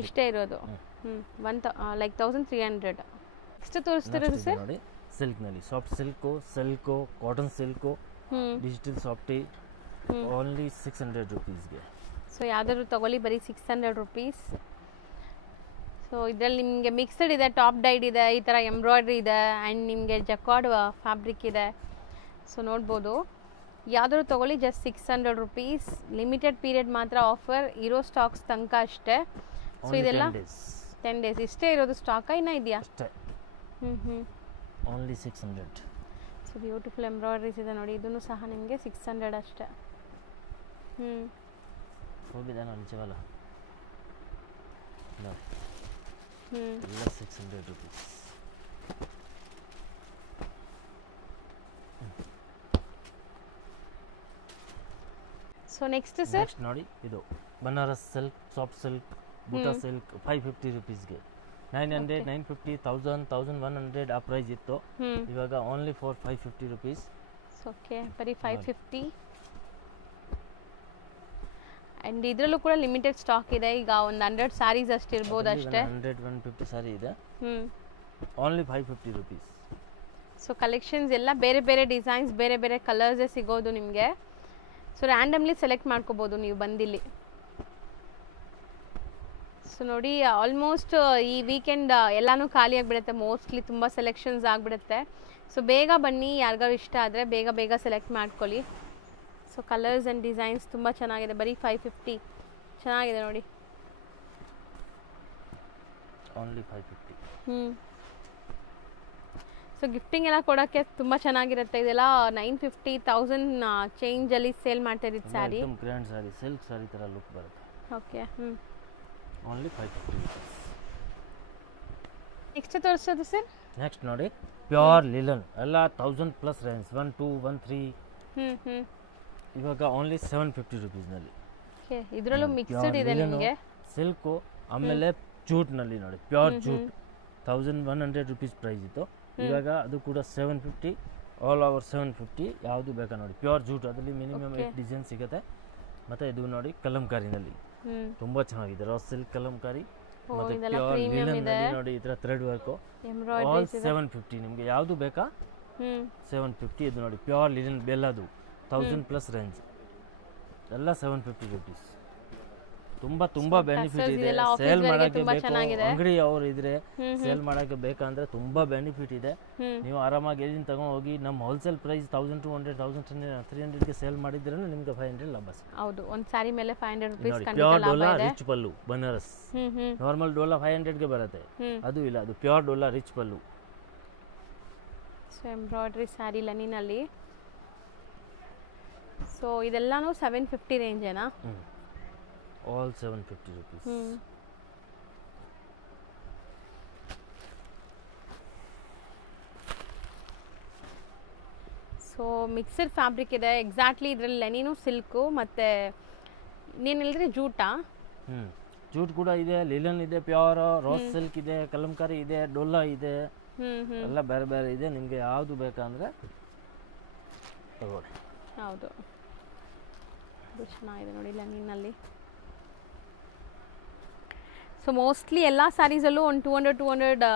ಇಷ್ಟೇ ಇರೋದು. ಲೈಕ್ 1300. ನೆಕ್ಸ್ಟ್ ತೋರಿಸ್ತಿರೋದು ಸರ್ ನೋಡಿ ಸಿಲ್ಕ್ನಲ್ಲಿ soft silk cotton silk digital softy only 600 ರುಪೀಸ್ಗೆ. ಸೊ ಯಾವ್ದಾದ್ರು ತಗೊಳ್ಳಿ ಬರೀ 600 ರುಪೀಸ್. ಸೊ ಇದರಲ್ಲಿ ನಿಮಗೆ ಮಿಕ್ಸ್ಡ್ ಇದೆ, ಟಾಪ್ ಡೈಡ್ ಇದೆ, ಈ ಥರ ಎಂಬ್ರಾಯ್ಡ್ರಿ ಇದೆ ಆ್ಯಂಡ್ ನಿಮಗೆ ಜಕಾರ್ಡ್ ಫ್ಯಾಬ್ರಿಕ್ ಇದೆ. ಸೊ ನೋಡ್ಬೋದು, ಯಾವ್ದಾದ್ರು ತೊಗೊಳ್ಳಿ ಜಸ್ಟ್ 600 ರುಪೀಸ್. ಲಿಮಿಟೆಡ್ ಪೀರಿಯಡ್ ಮಾತ್ರ ಆಫರ್, ಇರೋ ಸ್ಟಾಕ್ಸ್ ತನಕ ಅಷ್ಟೇ. ಸೊ ಇದೆಲ್ಲ 10 ಡೇಸ್ ಇಷ್ಟೇ ಇರೋದು ಸ್ಟಾಕಾ ಇನ್ನೂ ಇದೆಯಾ? ಅಷ್ಟೇ, ಓನ್ಲಿ 600. ಸೊ ಬ್ಯೂಟಿಫುಲ್ ಎಂಬ್ರಾಯ್ಡ್ರೀಸ್ ಇದೆ ನೋಡಿ, ಇದನ್ನು ಸಹ ನಿಮಗೆ 600 ಅಷ್ಟೇ. ಹೋಗಿದೆ ನಾನು ನಿಜವಲ್ಲ ಎಲ್ಲ 600 ರುಪೀಸ್. ಸೊ ನೆಕ್ಸ್ಟ್ ಸರ್ ನೋಡಿ ಇದು Banaras silk soft silk buta silk 550 ರುಪೀಸ್ಗೆ. 900, 950, 1000, 1100 ಆ ಪ್ರೈಸ್ ಇತ್ತು, ಇವಾಗ ಓನ್ಲಿ ಫಾರ್ 550 ರುಪೀಸ್. ಓಕೆ, ಬರೀ 550. ಆ್ಯಂಡ್ ಇದರಲ್ಲೂ ಕೂಡ ಲಿಮಿಟೆಡ್ ಸ್ಟಾಕ್ ಇದೆ. ಈಗ ಒಂದು 100 ಸ್ಯಾರೀಸ್ ಅಷ್ಟು ಇರ್ಬೋದು ಅಷ್ಟೇ. 100-150 ಸ್ಯಾರಿ ಇದೆ, ಓನ್ಲಿ 550 ರುಪೀಸ್. ಸೊ ಕಲೆಕ್ಷನ್ಸ್ ಎಲ್ಲ ಬೇರೆ ಬೇರೆ ಡಿಸೈನ್ಸ್, ಬೇರೆ ಬೇರೆ ಕಲರ್ಸೇ ಸಿಗೋದು ನಿಮಗೆ. ಸೊ ರ್ಯಾಂಡಮ್ಲಿ ಸೆಲೆಕ್ಟ್ ಮಾಡ್ಕೋಬೋದು ನೀವು ಬಂದಿಲ್ಲಿ. ಸೊ ನೋಡಿ, ಆಲ್ಮೋಸ್ಟ್ ಈ ವೀಕೆಂಡ್ ಎಲ್ಲನೂ ಖಾಲಿ ಆಗಿಬಿಡುತ್ತೆ ಮೋಸ್ಟ್ಲಿ, ತುಂಬ ಸೆಲೆಕ್ಷನ್ಸ್ ಆಗಿಬಿಡುತ್ತೆ. ಸೊ ಬೇಗ ಬನ್ನಿ, ಯಾರಿಗಾರು ಇಷ್ಟ ಆದರೆ ಬೇಗ ಸೆಲೆಕ್ಟ್ ಮಾಡ್ಕೊಳ್ಳಿ. ಸೊ ಕಲರ್ಸ್ ಆ್ಯಂಡ್ ಡಿಸೈನ್ಸ್ ತುಂಬ ಚೆನ್ನಾಗಿದೆ, ಬರೀ 550 ಚೆನ್ನಾಗಿದೆ ನೋಡಿ. ಓನ್ಲಿ 550. ಸೊ ಗಿಫ್ಟಿಂಗ್ ಎಲ್ಲ ಕೊಡೋಕ್ಕೆ ತುಂಬ ಚೆನ್ನಾಗಿರುತ್ತೆ. ಇದೆಲ್ಲ 950, 1000 ಚೇಂಜಲ್ಲಿ ಸೇಲ್ ಮಾಡ್ತಾ ಇದ್ದಿದ್ದು ಸ್ಯಾರಿ. ಗ್ರ್ಯಾಂಡ್ ಸ್ಯಾರಿ, ಸಿಲ್ಕ್ ಸ್ಯಾರಿ ಥರ ಲುಕ್ ಬರುತ್ತೆ. Okay, only 550. ನೆಕ್ಸ್ಟ್ ತೋರಿಸೋದು ಸರ್? ನೆಕ್ಸ್ಟ್ ನೋಡಿ ಪ್ಯೂರ್ ಲಿಲನ್, ಎಲ್ಲ 1000+ ರೇಂಜ್, 1, 2, 1, 3. ಇವಾಗ ಓನ್ಲಿ 750 ರುಪೀಸ್ನಲ್ಲಿ. ಓಕೆ, ಇದರಲ್ಲೂ ಮಿಕ್ಸ್ಡ್ ಇದೆ ನಿಮಗೆ. ಸಿಲ್ಕು ಆಮೇಲೆ ಜೂಟ್ನಲ್ಲಿ ನೋಡಿ ಪ್ಯೂರ್ ಜೂಟ್ 1100 ರುಪೀಸ್ ಪ್ರೈಸ್ ಇತ್ತು, ಇವಾಗ ಅದು ಕೂಡ 750, ಆಲ್ ಓವರ್ 750 ಯಾವುದು ಬೇಕಾ ನೋಡಿ ಪ್ಯೂರ್ ಜೂಟ್ ಅದರಲ್ಲಿ ಮಿನಿಮಮ್ 8 ಡಿಸೈನ್ ಸಿಗುತ್ತೆ ಮತ್ತು ಇದು ನೋಡಿ ಕಲಂಕಾರಿನಲ್ಲಿ ತುಂಬ ಚೆನ್ನಾಗಿದೆ ರಾ ಸಿಲ್ಕ್ ಕಲಂಕಾರಿ ಮತ್ತು ಪ್ಯೂರ್ ಲಿನನ್ನಲ್ಲಿ ನೋಡಿ ಈ ಥರ ಥ್ರೆಡ್ ವರ್ಕು ಆಲ್ 750 ನಿಮಗೆ ಯಾವುದು ಬೇಕಾ 750 ಇದು ನೋಡಿ ಪ್ಯೂರ್ ಲಿನನ್ ಬೆಲ್ಲದು 1000+ ರೇಂಜ್ ಎಲ್ಲ 750 rupees ತುಂಬ ತುಂಬ ಬೆನಿಫಿಟ್ ಇದೆ ಸೇಲ್ ಮಾಡೋಕ್ಕೆ ಬೇಕು ಅಂಗಡಿ ಅವ್ರು ಇದ್ರೆ ಸೇಲ್ ಮಾಡೋಕ್ಕೆ ಬೇಕಂದ್ರೆ ತುಂಬ ಬೆನಿಫಿಟ್ ಇದೆ ನೀವು ಆರಾಮಾಗಿ ಎಲ್ಲಿಂದ ತಗೊಂಡು ಹೋಗಿ ನಮ್ಮ ಹೋಲ್ಸೇಲ್ ಪ್ರೈಸ್ 1200 1300ಗೆ ಸೇಲ್ ಮಾಡಿದ್ರೆ ನಿಮ್ಗೆ 500 ಲಾಭ ಸಿಗುತ್ತೆ ಹೌದು ಒಂದು ಸ್ಯಾರಿ ಮೇಲೆ 500 rupees pure dola rich pallu Banaras normal dola 500ಗೆ ಬರುತ್ತೆ ಅದು ಇಲ್ಲ ಅದು pure dola rich pallu so embroidery sari ಲನಿನಲ್ಲಿ ಸೊ ಇದೆಲ್ಲಾನು 750 ರೇಂಜೇನಾ all 750 rupees so mixed fabric ಇದೆ ಎಕ್ಸಾಕ್ಟ್ಲಿ ಇದರಲ್ಲಿ ಲೆನಿನು ಸಿಲ್ಕು ಮತ್ತು ನೀನು ಹೇಳಿದ್ರೆ ಜೂಟಾ ಜೂಟ್ ಕೂಡ ಇದೆ ಲಿಲನ್ ಇದೆ ಪ್ಯೂರ್ ರೋಸ್ ಸಿಲ್ಕ್ ಇದೆ ಕಲಂಕಾರಿ ಇದೆ ಡೊಲ್ಲಾ ಇದೆ ಎಲ್ಲ ಬೇರೆ ಬೇರೆ ಇದೆ ನಿಮಗೆ ಯಾವುದು ಬೇಕಂದ್ರೆ ತಗೊಳ್ಳಿ ಹೌದು ಇದು ಚೆನ್ನಾಗಿದೆ ನೋಡಿ ಲೆನಿನಲ್ಲಿ ಸೊ ಮೋಸ್ಟ್ಲಿ ಎಲ್ಲ ಸ್ಯಾರೀಸಲ್ಲೂ ಒಂದು 200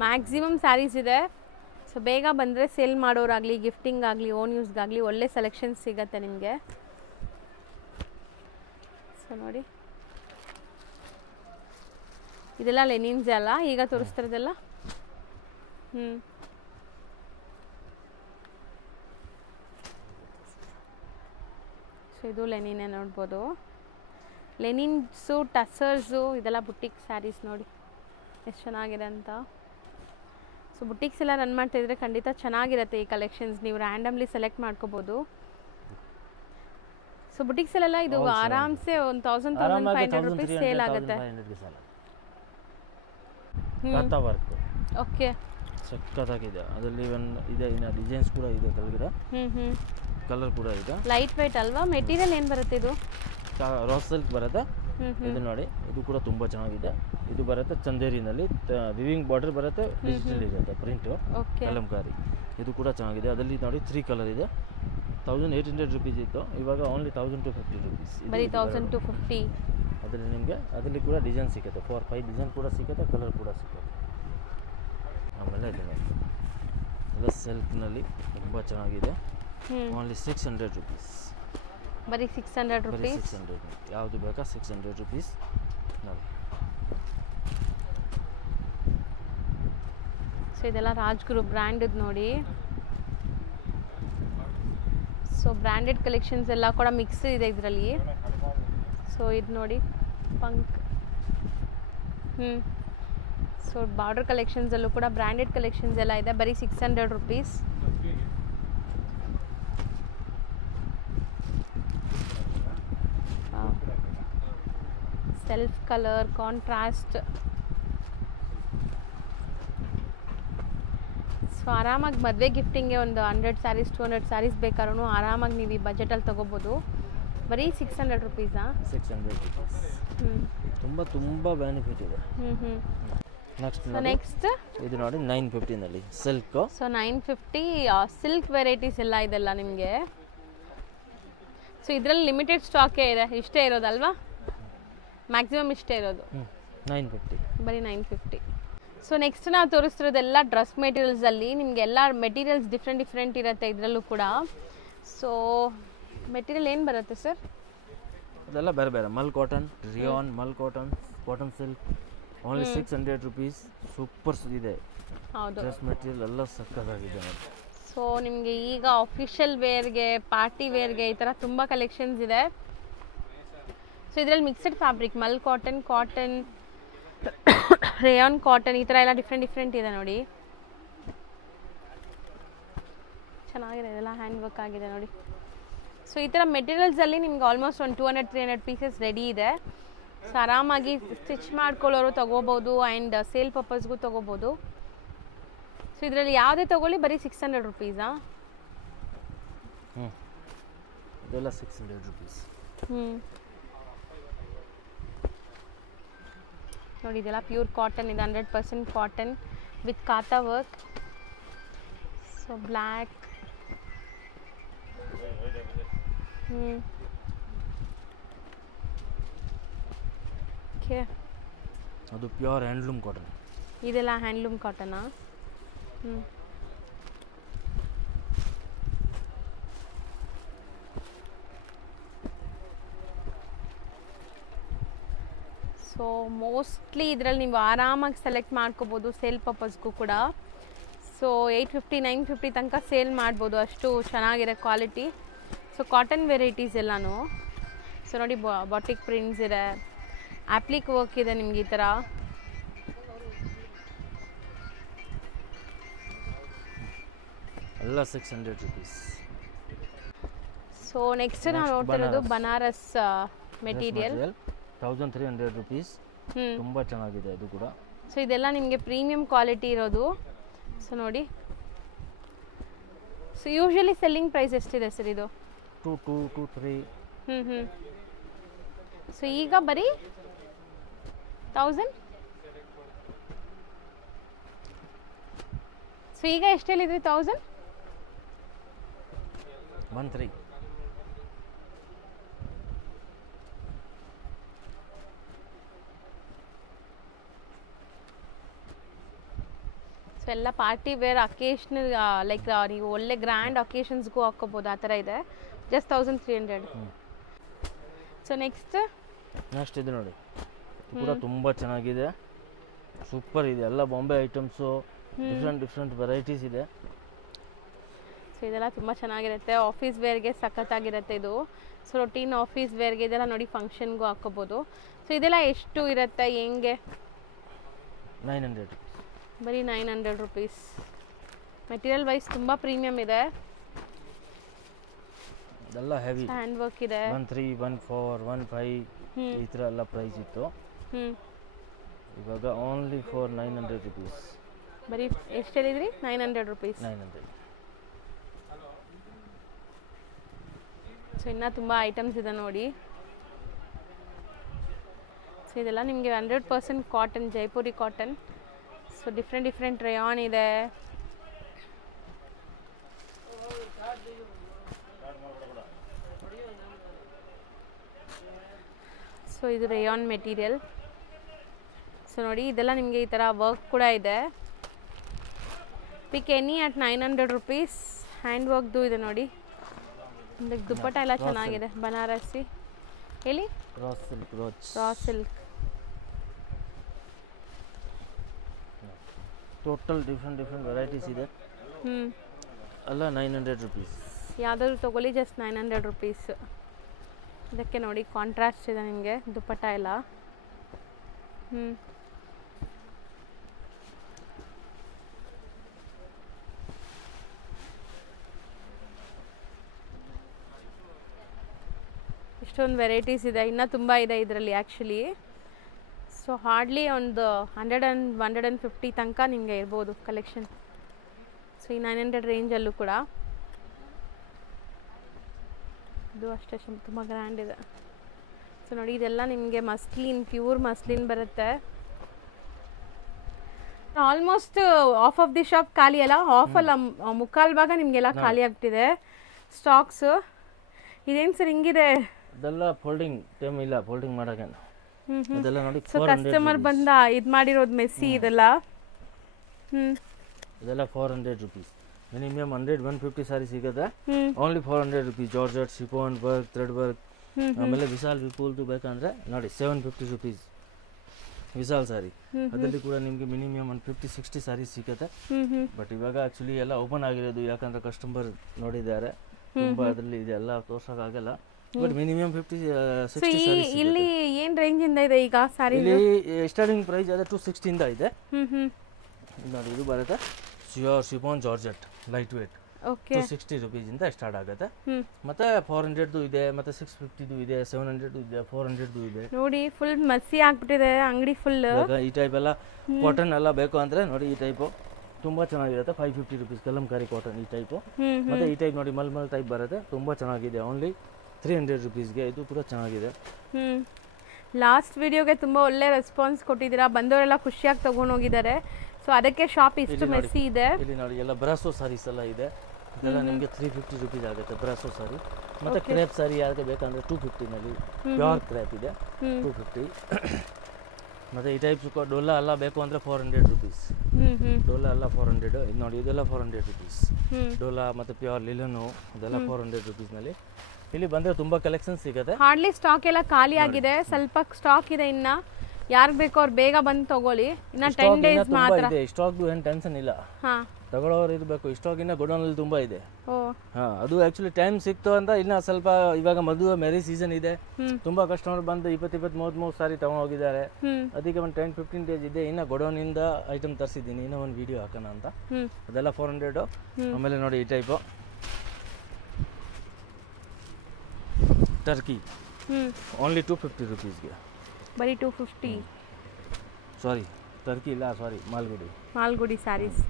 ಮ್ಯಾಕ್ಸಿಮಮ್ ಸ್ಯಾರೀಸ್ ಇದೆ ಸೊ ಬೇಗ ಬಂದರೆ ಸೇಲ್ ಮಾಡೋರಾಗಲಿ ಗಿಫ್ಟಿಂಗ್ ಆಗಲಿ ಓನ್ ಯೂಸ್ಗಾಗಲಿ ಒಳ್ಳೆ ಸೆಲೆಕ್ಷನ್ಸ್ ಸಿಗುತ್ತೆ ನಿಮಗೆ ಸೊ ನೋಡಿ ಇದೆಲ್ಲ ಲೆನಿನ್ಸ್ ಅಲ್ಲ ಈಗ ತೋರಿಸ್ತಿರೋದೆಲ್ಲ ಸೊ ಇದು ಲೆನಿನೇ ನೋಡ್ಬೋದು ಲೆನಿನ್ಸು ಟಸರ್ಸು ಇದೆಲ್ಲ ಬುಟ್ಟಿಕ್ ಸ್ಯಾರೀಸ್ ನೋಡಿ ಎಷ್ಟು ಚೆನ್ನಾಗಿದೆ ಅಂತ ಸೊ ಬುಟ್ಟಿಕ್ಸ್ ಎಲ್ಲ ರನ್ ಮಾಡ್ತಾಯಿದ್ರೆ ಖಂಡಿತ ಚೆನ್ನಾಗಿರುತ್ತೆ ಈ ಕಲೆಕ್ಷನ್ಸ್ ನೀವು ರ್ಯಾಂಡಮ್ಲಿ ಸೆಲೆಕ್ಟ್ ಮಾಡ್ಕೋಬೋದು ಸೊ ಬುಟ್ಟಿಕ್ಸಲ್ಲೆಲ್ಲ ಇದು ಆರಾಮ್ಸೆ 1000-1500 ರೂಪೀಸ್ ಸೇಲ್ ಆಗುತ್ತೆ ಓಕೆ ಸಕ್ಕತ್ತಾಗಿದೆ ಅದರಲ್ಲಿ ಇದೆ ಇನ್ನು ಡಿಸೈನ್ಸ್ ಕೂಡ ಇದೆ ಕೆಳಗಡೆ ಕಲರ್ ಕೂಡ ಇದೆ ಲೈಟ್ ವೇಟ್ ಅಲ್ವಾ ಮೆಟೀರಿಯಲ್ ಏನು ಬರುತ್ತೆ ಇದು ರಾಸ್ ಸಿಲ್ಕ್ ಬರುತ್ತೆ ಇದು ನೋಡಿ ಇದು ಕೂಡ ತುಂಬ ಚೆನ್ನಾಗಿದೆ ಇದು ಬರುತ್ತೆ ಚಂದೇರಿನಲ್ಲಿ ವಿವಿಂಗ್ ಬಾರ್ಡರ್ ಬರುತ್ತೆ ಡಿಜಿಟಲ್ ಇರುತ್ತೆ ಪ್ರಿಂಟು ಕಲಂಕಾರಿ ಇದು ಕೂಡ ಚೆನ್ನಾಗಿದೆ ಅದರಲ್ಲಿ ನೋಡಿ 3 ಕಲರ್ ಇದೆ 1800 ರೂಪೀಸ್ ಇತ್ತು ಇವಾಗ ಓನ್ಲಿ 1250 ರೂಪೀಸ್ ಬರೀ 1250 ಅದರಲ್ಲಿ ನಿಮಗೆ ಅದರಲ್ಲಿ ಕೂಡ ಡಿಸೈನ್ ಸಿಗುತ್ತೆ 4-5 ಡಿಸೈನ್ ಕೂಡ ಸಿಗುತ್ತೆ ಕಲರ್ ಕೂಡ ಸಿಗುತ್ತೆ ಆಮೇಲೆ ಇದು ನೋಡಿ ಎಲ್ಲ ಸಿಲ್ಕ್ನಲ್ಲಿ ತುಂಬ ಚೆನ್ನಾಗಿದೆ ಓನ್ಲಿ 600 ರೂಪೀಸ್ ಬರೀ 600 ರೂಪೀಸ್ 600 ಯಾವುದು ಬೇಕಾ 600 ರೂಪೀಸ್ ನೋಡಿ ಸೊ ಇದೆಲ್ಲ ರಾಜ್ಗುರು ಬ್ರ್ಯಾಂಡದ್ ನೋಡಿ ಸೊ ಬ್ರ್ಯಾಂಡೆಡ್ ಕಲೆಕ್ಷನ್ಸ್ ಎಲ್ಲ ಕೂಡ ಮಿಕ್ಸ್ ಇದೆ ಇದರಲ್ಲಿ ಸೊ ಇದು ನೋಡಿ ಪಂಕ್ ಸೊ ಬಾರ್ಡರ್ ಕಲೆಕ್ಷನ್ಸಲ್ಲೂ ಕೂಡ ಬ್ರ್ಯಾಂಡೆಡ್ ಕಲೆಕ್ಷನ್ಸ್ ಎಲ್ಲ ಇದೆ ಬರೀ 600 rupees self colour contrast so ಆರಾಮಾಗಿ ಮದುವೆ ಗಿಫ್ಟಿಂಗ್ಗೆ ಒಂದು 100 ಸ್ಯಾರೀಸ್ 200 ಸ್ಯಾರೀಸ್ ಬೇಕಾದ್ರೂ ಆರಾಮಾಗಿ ನೀವು ಈ ಬಜೆಟಲ್ಲಿ ತೊಗೋಬೋದು ಬರೀ 600 ರೂಪೀಸಾ 600 ರೂಪೀಸ್ ತುಂಬ ತುಂಬ ಬೆನಿಫಿಟ್ ಇದೆ ನೆಕ್ಸ್ಟ್ ಇದು ನೋಡಿ 950ನಲ್ಲಿ ಸಿಲ್ಕ್ ಸೊ 950 ಸಿಲ್ಕ್ ವೆರೈಟೀಸ್ ಎಲ್ಲ ಇದೆಲ್ಲ ನಿಮಗೆ ಸೊ ಇದರಲ್ಲಿ ಲಿಮಿಟೆಡ್ ಸ್ಟಾಕೇ ಇದೆ ಇಷ್ಟೇ ಇರೋದಲ್ವಾ ಮ್ಯಾಕ್ಸಿಮಮ್ ಇಷ್ಟೇ ಇರೋದು 950 ಬರೀ 950 ಸೊ ನೆಕ್ಸ್ಟ್ ನಾವು ತೋರಿಸ್ತಿರೋದೆಲ್ಲ ಡ್ರೆಸ್ ಮೆಟೀರಿಯಲ್ಸಲ್ಲಿ ನಿಮಗೆಲ್ಲ ಮೆಟೀರಿಯಲ್ಸ್ ಡಿಫ್ರೆಂಟ್ ಇರುತ್ತೆ ಇದರಲ್ಲೂ ಕೂಡ ಸೊ ಮೆಟೀರಿಯಲ್ ಏನು ಬರುತ್ತೆ ಸರ್ ಅದೆಲ್ಲ ಬೇರೆ ಬೇರೆ mul cotton rayon mul cotton cotton silk only 600 rupees super ಇದೆ ಹೌದು ಡ್ರೆಸ್ ಮೆಟೀರಿಯಲ್ ಎಲ್ಲ ಸಕ್ಕತ್ತಾಗಿದೆ ನೋಡಿ ಸೊ ನಿಮಗೆ ಈಗ ಅಫಿಷಿಯಲ್ ವೇರ್ಗೆ ಪಾರ್ಟಿ ವೇರ್ಗೆ ಈ ಥರ ತುಂಬ ಕಲೆಕ್ಷನ್ಸ್ ಇದೆ ಸೊ ಇದರಲ್ಲಿ mixed fabric mul cotton cotton rayon cotton ಈ ಥರ ಎಲ್ಲ ಡಿಫ್ರೆಂಟ್ ಇದೆ ನೋಡಿ ಚೆನ್ನಾಗಿದೆ ಇದೆಲ್ಲ ಹ್ಯಾಂಡ್ ವರ್ಕ್ ಆಗಿದೆ ನೋಡಿ ಸೊ ಈ ಥರ ಮೆಟೀರಿಯಲ್ಸಲ್ಲಿ ನಿಮ್ಗೆ ಆಲ್ಮೋಸ್ಟ್ ಒಂದು 200-300 ಪೀಸಸ್ ರೆಡಿ ಇದೆ ಸೊ ಆರಾಮಾಗಿ ಸ್ಟಿಚ್ ಮಾಡ್ಕೊಳ್ಳೋರು ತೊಗೋಬೋದು ಆ್ಯಂಡ್ ಸೇಲ್ ಪರ್ಪಸ್ಗೂ ತೊಗೋಬೋದು ಸೊ ಇದರಲ್ಲಿ ಯಾವುದೇ ತೊಗೊಳ್ಳಿ ಬರೀ 600 ರೂಪೀಸಾ ಇದೆಲ್ಲ 600 ರೂಪೀಸ್ ನೋಡಿ ಇದೆಲ್ಲ ಪ್ಯೂರ್ ಕಾಟನ್ ಇದೆ 100% ಕಾಟನ್ ವಿತ್ ಕಾತಾ work so so black. Okay, ಅದು ಪ್ಯೂರ್ ಹ್ಯಾಂಡ್ಲೂಮ್ ಕಾಟನ್. ಇದೆಲ್ಲ ಹ್ಯಾಂಡ್ಲೂಮ್ ಕಾಟನಾ? ಸೊ ಮೋಸ್ಟ್ಲಿ ಇದರಲ್ಲಿ ನೀವು ಆರಾಮಾಗಿ ಸೆಲೆಕ್ಟ್ ಮಾಡ್ಕೋಬೋದು ಸೇಲ್ ಪರ್ಪಸ್ಗೂ ಕೂಡ. ಸೊ 850 950 ತನಕ ಸೇಲ್ ಮಾಡ್ಬೋದು, ಅಷ್ಟು ಚೆನ್ನಾಗಿದೆ ಕ್ವಾಲಿಟಿ. ಸೊ ಕಾಟನ್ ವೆರೈಟೀಸ್ ಎಲ್ಲನೂ. ಸೊ ನೋಡಿ ಬಾಟಿಕ್ ಪ್ರಿಂಟ್ಸ್ ಇದೆ, ಆಪ್ಲಿಕ್ ವರ್ಕ್ ಇದೆ ನಿಮ್ಗೆ ಈ ಥರ. ಎಲ್ಲ 600 rupees. ಸೊ ನೆಕ್ಸ್ಟ್ ನಾವು ನೋಡ್ತಾ ಇರೋದು ಬನಾರಸ್ ಮೆಟೀರಿಯಲ್. 1300 rupees. ತುಂಬ ಚೆನ್ನಾಗಿದೆ ಅದು ಕೂಡ. ಸೊ ಇದೆಲ್ಲ ನಿಮಗೆ ಪ್ರೀಮಿಯಂ ಕ್ವಾಲಿಟಿ ಇರೋದು. ಸೊ ನೋಡಿ, ಸೊ ಯೂಶಲಿ ಸೆಲ್ಲಿಂಗ್ ಪ್ರೈಸ್ ಎಷ್ಟಿದೆ ಸರ್ ಇದು? 2 to 3. ಸೊ ಈಗ ಬರೀ 1000. ಸೊ ಈಗ ಎಷ್ಟು ಹೇಳಿದ್ರಿ? 1000 13. ಸೊ ಎಲ್ಲ ಪಾರ್ಟಿ ವೇರ್ ಅಕೇಶನಲ್, ಲೈಕ್ ನೀವು ಒಳ್ಳೆ ಗ್ರ್ಯಾಂಡ್ ಅಕೇಶನ್ಸ್ಗೂ ಹಾಕೋಬೋದು, ಆ ಥರ ಇದೆ. ಜಸ್ಟ್ 1300. ಸೊ ನೆಕ್ಸ್ಟ್ ಇದು ನೋಡಿ, ಇದು ಕೂಡ ತುಂಬ ಚೆನ್ನಾಗಿದೆ, ಸೂಪರ್ ಇದೆ. ಎಲ್ಲ ಬಾಂಬೆ ಐಟಮ್ಸು, ಡಿಫ್ರೆಂಟ್ ವೆರೈಟೀಸ್ ಇದೆ. ಸೊ ಇದೆಲ್ಲ ತುಂಬ ಚೆನ್ನಾಗಿರುತ್ತೆ, ಆಫೀಸ್ ವೇರ್ಗೆ ಸಖತ್ತಾಗಿರುತ್ತೆ ಇದು. ಸೊ ರೊಟೀನ್ ಆಫೀಸ್ ವೇರ್ಗೆ ಇದೆಲ್ಲ ನೋಡಿ ಫಂಕ್ಷನ್ಗೂ ಹಾಕೋಬೋದು. ಸೊ ಇದೆಲ್ಲ ಎಷ್ಟು ಇರುತ್ತೆ ಹೆಂಗೆ? 900 rupees. ಬರೀ 900 rupees. ಮೆಟೀರಿಯಲ್ ವೈಸ್ ತುಂಬ ಪ್ರೀಮಿಯಮ್ ಇದೆ, ಎಲ್ಲ ಹೆವಿ ಹ್ಯಾಂಡ್ ವರ್ಕ್ ಇದೆ. 13, 14, 15 ಈ ಥರ ಎಲ್ಲ ಪ್ರೈಸ್ ಇತ್ತು. ಇವಾಗ ಓನ್ಲಿ ಫಾರ್ 900 rupees. ಬರೀ ಎಷ್ಟು ಹೇಳಿದ್ರಿ? 900 rupees. 900. ಸೊ ಇನ್ನೂ ತುಂಬ ಐಟಮ್ಸ್ ಇದೆ ನೋಡಿ. ಸೊ ಇದೆಲ್ಲ ನಿಮಗೆ 100% cotton, Jaipuri cotton. So different rayon ಇದೆ. ಸೊ ಇದು ರೇಯಾನ್ ಮೆಟೀರಿಯಲ್. ಸೊ ನೋಡಿ ಇದೆಲ್ಲ ನಿಮಗೆ ಈ ಥರ ವರ್ಕ್ ಕೂಡ ಇದೆ. Pick any at 900 rupees. Hand ವರ್ಕ್ದು ಇದೆ ನೋಡಿ, ದುಪ್ಪಟ್ಟ ಎಲ್ಲ ಚೆನ್ನಾಗಿದೆ, ಬನಾರಸಿ. ಹೇಳಿ, raw silk. Total different varieties ಇದೆ. ಎಲ್ಲ 900 rupees. ಯಾವುದಾದ್ರು ತೊಗೊಳ್ಳಿ, ಜಸ್ಟ್ 900 rupees. ಇದಕ್ಕೆ ನೋಡಿ ಕಾಂಟ್ರಾಸ್ಟ್ ಇದೆ ನಿಮಗೆ ದುಪ್ಪಟ್ಟ ಎಲ್ಲ. ಇಷ್ಟೊಂದು ವೆರೈಟೀಸ್ ಇದೆ, ಇನ್ನೂ ತುಂಬ ಇದೆ ಇದರಲ್ಲಿ ಆ್ಯಕ್ಚುಲಿ. ಸೊ ಹಾರ್ಡ್ಲಿ ಒಂದು 100-150 ತನಕ ನಿಮಗೆ ಇರ್ಬೋದು ಕಲೆಕ್ಷನ್. ಸೊ ಈ 900 ರೇಂಜಲ್ಲೂ ಕೂಡ ಇದು ಅಷ್ಟೇ ತುಂಬ ಗ್ರ್ಯಾಂಡ್ ಇದೆ. ಸೊ ನೋಡಿ ಇದೆಲ್ಲ ನಿಮಗೆ ಮಸ್ಲಿನ್, ಪ್ಯೂರ್ ಮಸ್ಲಿನ್ ಬರುತ್ತೆ. Almost of of the shop ಖಾಲಿ ಅಲ್ಲ, ಆಫ್ ಅಲ್ಲ, ಮುಕ್ಕಾಲು ಭಾಗ ನಿಮಗೆಲ್ಲ ಖಾಲಿ ಆಗ್ತಿದೆ ಸ್ಟಾಕ್ಸ್. ಇದೇನು ಸರ್ ಹಿಂಗಿದೆ? ಇದೆಲ್ಲ ಫೋಲ್ಡಿಂಗ್ ಟೈಮ್ ಇಲ್ಲ, ಫೋಲ್ಡಿಂಗ್ ಮಾಡೋಕೆ. ಇದೆಲ್ಲ ನೋಡಿ, ಸೊ ಕಸ್ಟಮರ್ ಬಂದ ಇದು ಮಾಡಿರೋದು ಮೆಸ್ಸಿ ಇದೆಲ್ಲ. ಇದೆಲ್ಲ 400 rupees. ಮಿನಿಮಮ್ 100-150 ಸಾರಿ ಸಿಗುತ್ತೆ. Only 400 rupees. Georgette, chiffon work, thread work. ಆಮೇಲೆ ವಿಶಾಲ್ ವಿಪುಲ್ದು ಬೇಕಂದ್ರೆ ನೋಡಿ 750 rupees ವಿಶಾಲ್ ಸಾರಿ. ಅದರಲ್ಲಿ ಕೂಡ ನಿಮಗೆ ಮಿನಿಮಮ್ 150-60 ಸಾರಿ ಸಿಗುತ್ತೆ. ಬಟ್ ಇವಾಗ ಆಕ್ಚುಲಿ ಎಲ್ಲ ಓಪನ್ ಆಗಿರೋದು, ಯಾಕಂದ್ರೆ ಕಸ್ಟಮರ್ ನೋಡಿದ್ದಾರೆ ತುಂಬಾ, ಅದರಲ್ಲಿ ಇದೆಲ್ಲ ತೋರ್ಸೋಕ್ಕಾಗಲ್ಲ. ಬಟ್ ಮಿನಿಮಮ್ 50-60 ಸಾರಿ. ಇಲ್ಲಿ ಏನು ರೇಂಜ್ ಇಂದ ಇದೆ ಈಗ ಸಾರಿ? ಇಲ್ಲಿ ಸ್ಟಾರ್ಟಿಂಗ್ ಪ್ರೈಸ್ ಅದೇ 260 ಇಂದ ಇದೆ ನೋಡಿ. ಇದು ಬರುತ್ತೆ sheer chiffon georgette light weight. Okay, 260 rupees ಇಂದ ಸ್ಟಾರ್ಟ್ ಆಗುತ್ತೆ. ಮತ್ತೆ 400ದು ಇದೆ, ಮತ್ತೆ 650ದು ಇದೆ, 700ದು ಇದೆ, 400ದು ಇದೆ. ನೋಡಿ ಫುಲ್ ಮಸ್ಸಿ ಆಗ್ಬಿಟ್ಟಿದೆ ಅಂಗಡಿ ಫುಲ್. ಈ ಟೈಪ್ ಎಲ್ಲ ಕಾಟನ್ ಎಲ್ಲ ಬೇಕು ಅಂದ್ರೆ ನೋಡಿ, ಈ ಟೈಪು ತುಂಬಾ ಚೆನ್ನಾಗಿರುತ್ತೆ. 550 rupees ಕಲಂಕಾರಿ ಕಾಟನ್ ಈ ಟೈಪು. ಮತ್ತೆ ಈ ಟೈಪ್ ನೋಡಿ ಮಲ್ಮಲ್ ಟೈಪ್ ಬರುತ್ತೆ, ತುಂಬಾ ಚೆನ್ನಾಗಿದೆ. ಓನ್ಲಿ 300 rupeesಗೆ ಇದು ಕೂಡ ಚೆನ್ನಾಗಿದೆ. ಲಾಸ್ಟ್ ವಿಡಿಯೋಗೆ ತುಂಬ ಒಳ್ಳೆ ರೆಸ್ಪಾನ್ಸ್ ಕೊಟ್ಟಿದ್ದೀರಾ, ಬಂದವರೆಲ್ಲ ಖುಷಿಯಾಗಿ ತೊಗೊಂಡೋಗಿದ್ದಾರೆ. ಸೊ ಅದಕ್ಕೆ ಶಾಪ್ ಇಷ್ಟು ಮೆಸ್ಸಿ ಇದೆ. ಇಲ್ಲಿ ನೋಡಿ ಎಲ್ಲ ಬ್ರಾಸೋ ಸಾರೀಸ್ ಎಲ್ಲ ಇದೆ. ಇದೆಲ್ಲ ನಿಮಗೆ 350 rupees ಆಗುತ್ತೆ ಬ್ರಾಸೋ ಸಾರಿ. ಮತ್ತೆ ಕ್ರೇಪ್ ಸಾರಿ ಯಾರಿಗೆ ಬೇಕಂದ್ರೆ 250 ನಲ್ಲಿ ಪ್ಯೂರ್ ಕ್ರೇಪ್ ಇದೆ 250. ಮತ್ತೆ ಈ ಟೈಪ್ ಡೋಲಾ ಎಲ್ಲ ಬೇಕು ಅಂದ್ರೆ 400 rupees. ಡೋಲಾ ಎಲ್ಲ 400. ಇದು ನೋಡಿ ಇದೆಲ್ಲ 400 rupees. ಡೋಲಾ ಮತ್ತೆ ಪ್ಯೂರ್ ಲಿಲನು ಇದೆಲ್ಲ 400 rupees ನಲ್ಲಿ. ಇಲ್ಲಿ ಬಂದ್ರೆ ತುಂಬಾ ಕಲೆಕ್ಷನ್ ಸಿಗುತ್ತೆ. ಹಾರ್ಡ್ಲಿ ಸ್ಟಾಕ್ ಎಲ್ಲ ಖಾಲಿ ಆಗಿದೆ, ಸ್ವಲ್ಪ ಸ್ಟಾಕ್ ಇದೆ ಇನ್ನ. ಯಾರಿಗೆ ಬೇಕೋ ಅವ್ರು ಬೇಗ ಬಂದು ತಗೊಳ್ಳಿ. ಇನ್ನ 10 days ಮಾತ್ರ ಇದೆ. ಸ್ಟಾಕ್ ಏನು ಟೆನ್ಷನ್ ಇಲ್ಲ. ತಗೊಳ್ಳೋರು ಇರಬೇಕು. ಸ್ಟಾಕ್ ಇನ್ನ ಗೋಡೌನ್ ಅಲ್ಲಿ ತುಂಬಾ ಇದೆ. ಅದು ಆಕ್ಚುಲಿ ಟೈಮ್ ಸಿಕ್ತು ಅಂತ ಇನ್ನ ಸ್ವಲ್ಪ ಇವಾಗ ಮದುವೆ ಮ್ಯಾರೇಜ್ ಸೀಸನ್ ಇದೆ, ತುಂಬಾ ಕಸ್ಟಮರ್ ಬಂದು 20-33 ಸಾರಿ ತಗೊಂಡು ಹೋಗಿದ್ದಾರೆ. ಅದಕ್ಕೆ ಒಂದು 10-15 days ಇದೆ. ಇನ್ನ ಗೋಡೌನ್ ಇಂದ ಐಟಮ್ ತರಿಸಿದ್ದೀನಿ, ಇನ್ನ ಒಂದು ವಿಡಿಯೋ ಹಾಕೋಣ ಅಂತ. ಅದೆಲ್ಲ 400. ಆಮೇಲೆ ನೋಡಿ ಈ ಟೈಪ್ ಟರ್ಕಿ ಓನ್ಲಿ 250 rupeesಗೆ. ಬರೀ 250. ಸಾರಿ ಟರ್ಕಿ ಇಲ್ಲ, ಸಾರಿ ಮಾಲ್ಗುಡಿ ಸ್ಯಾರೀಸ್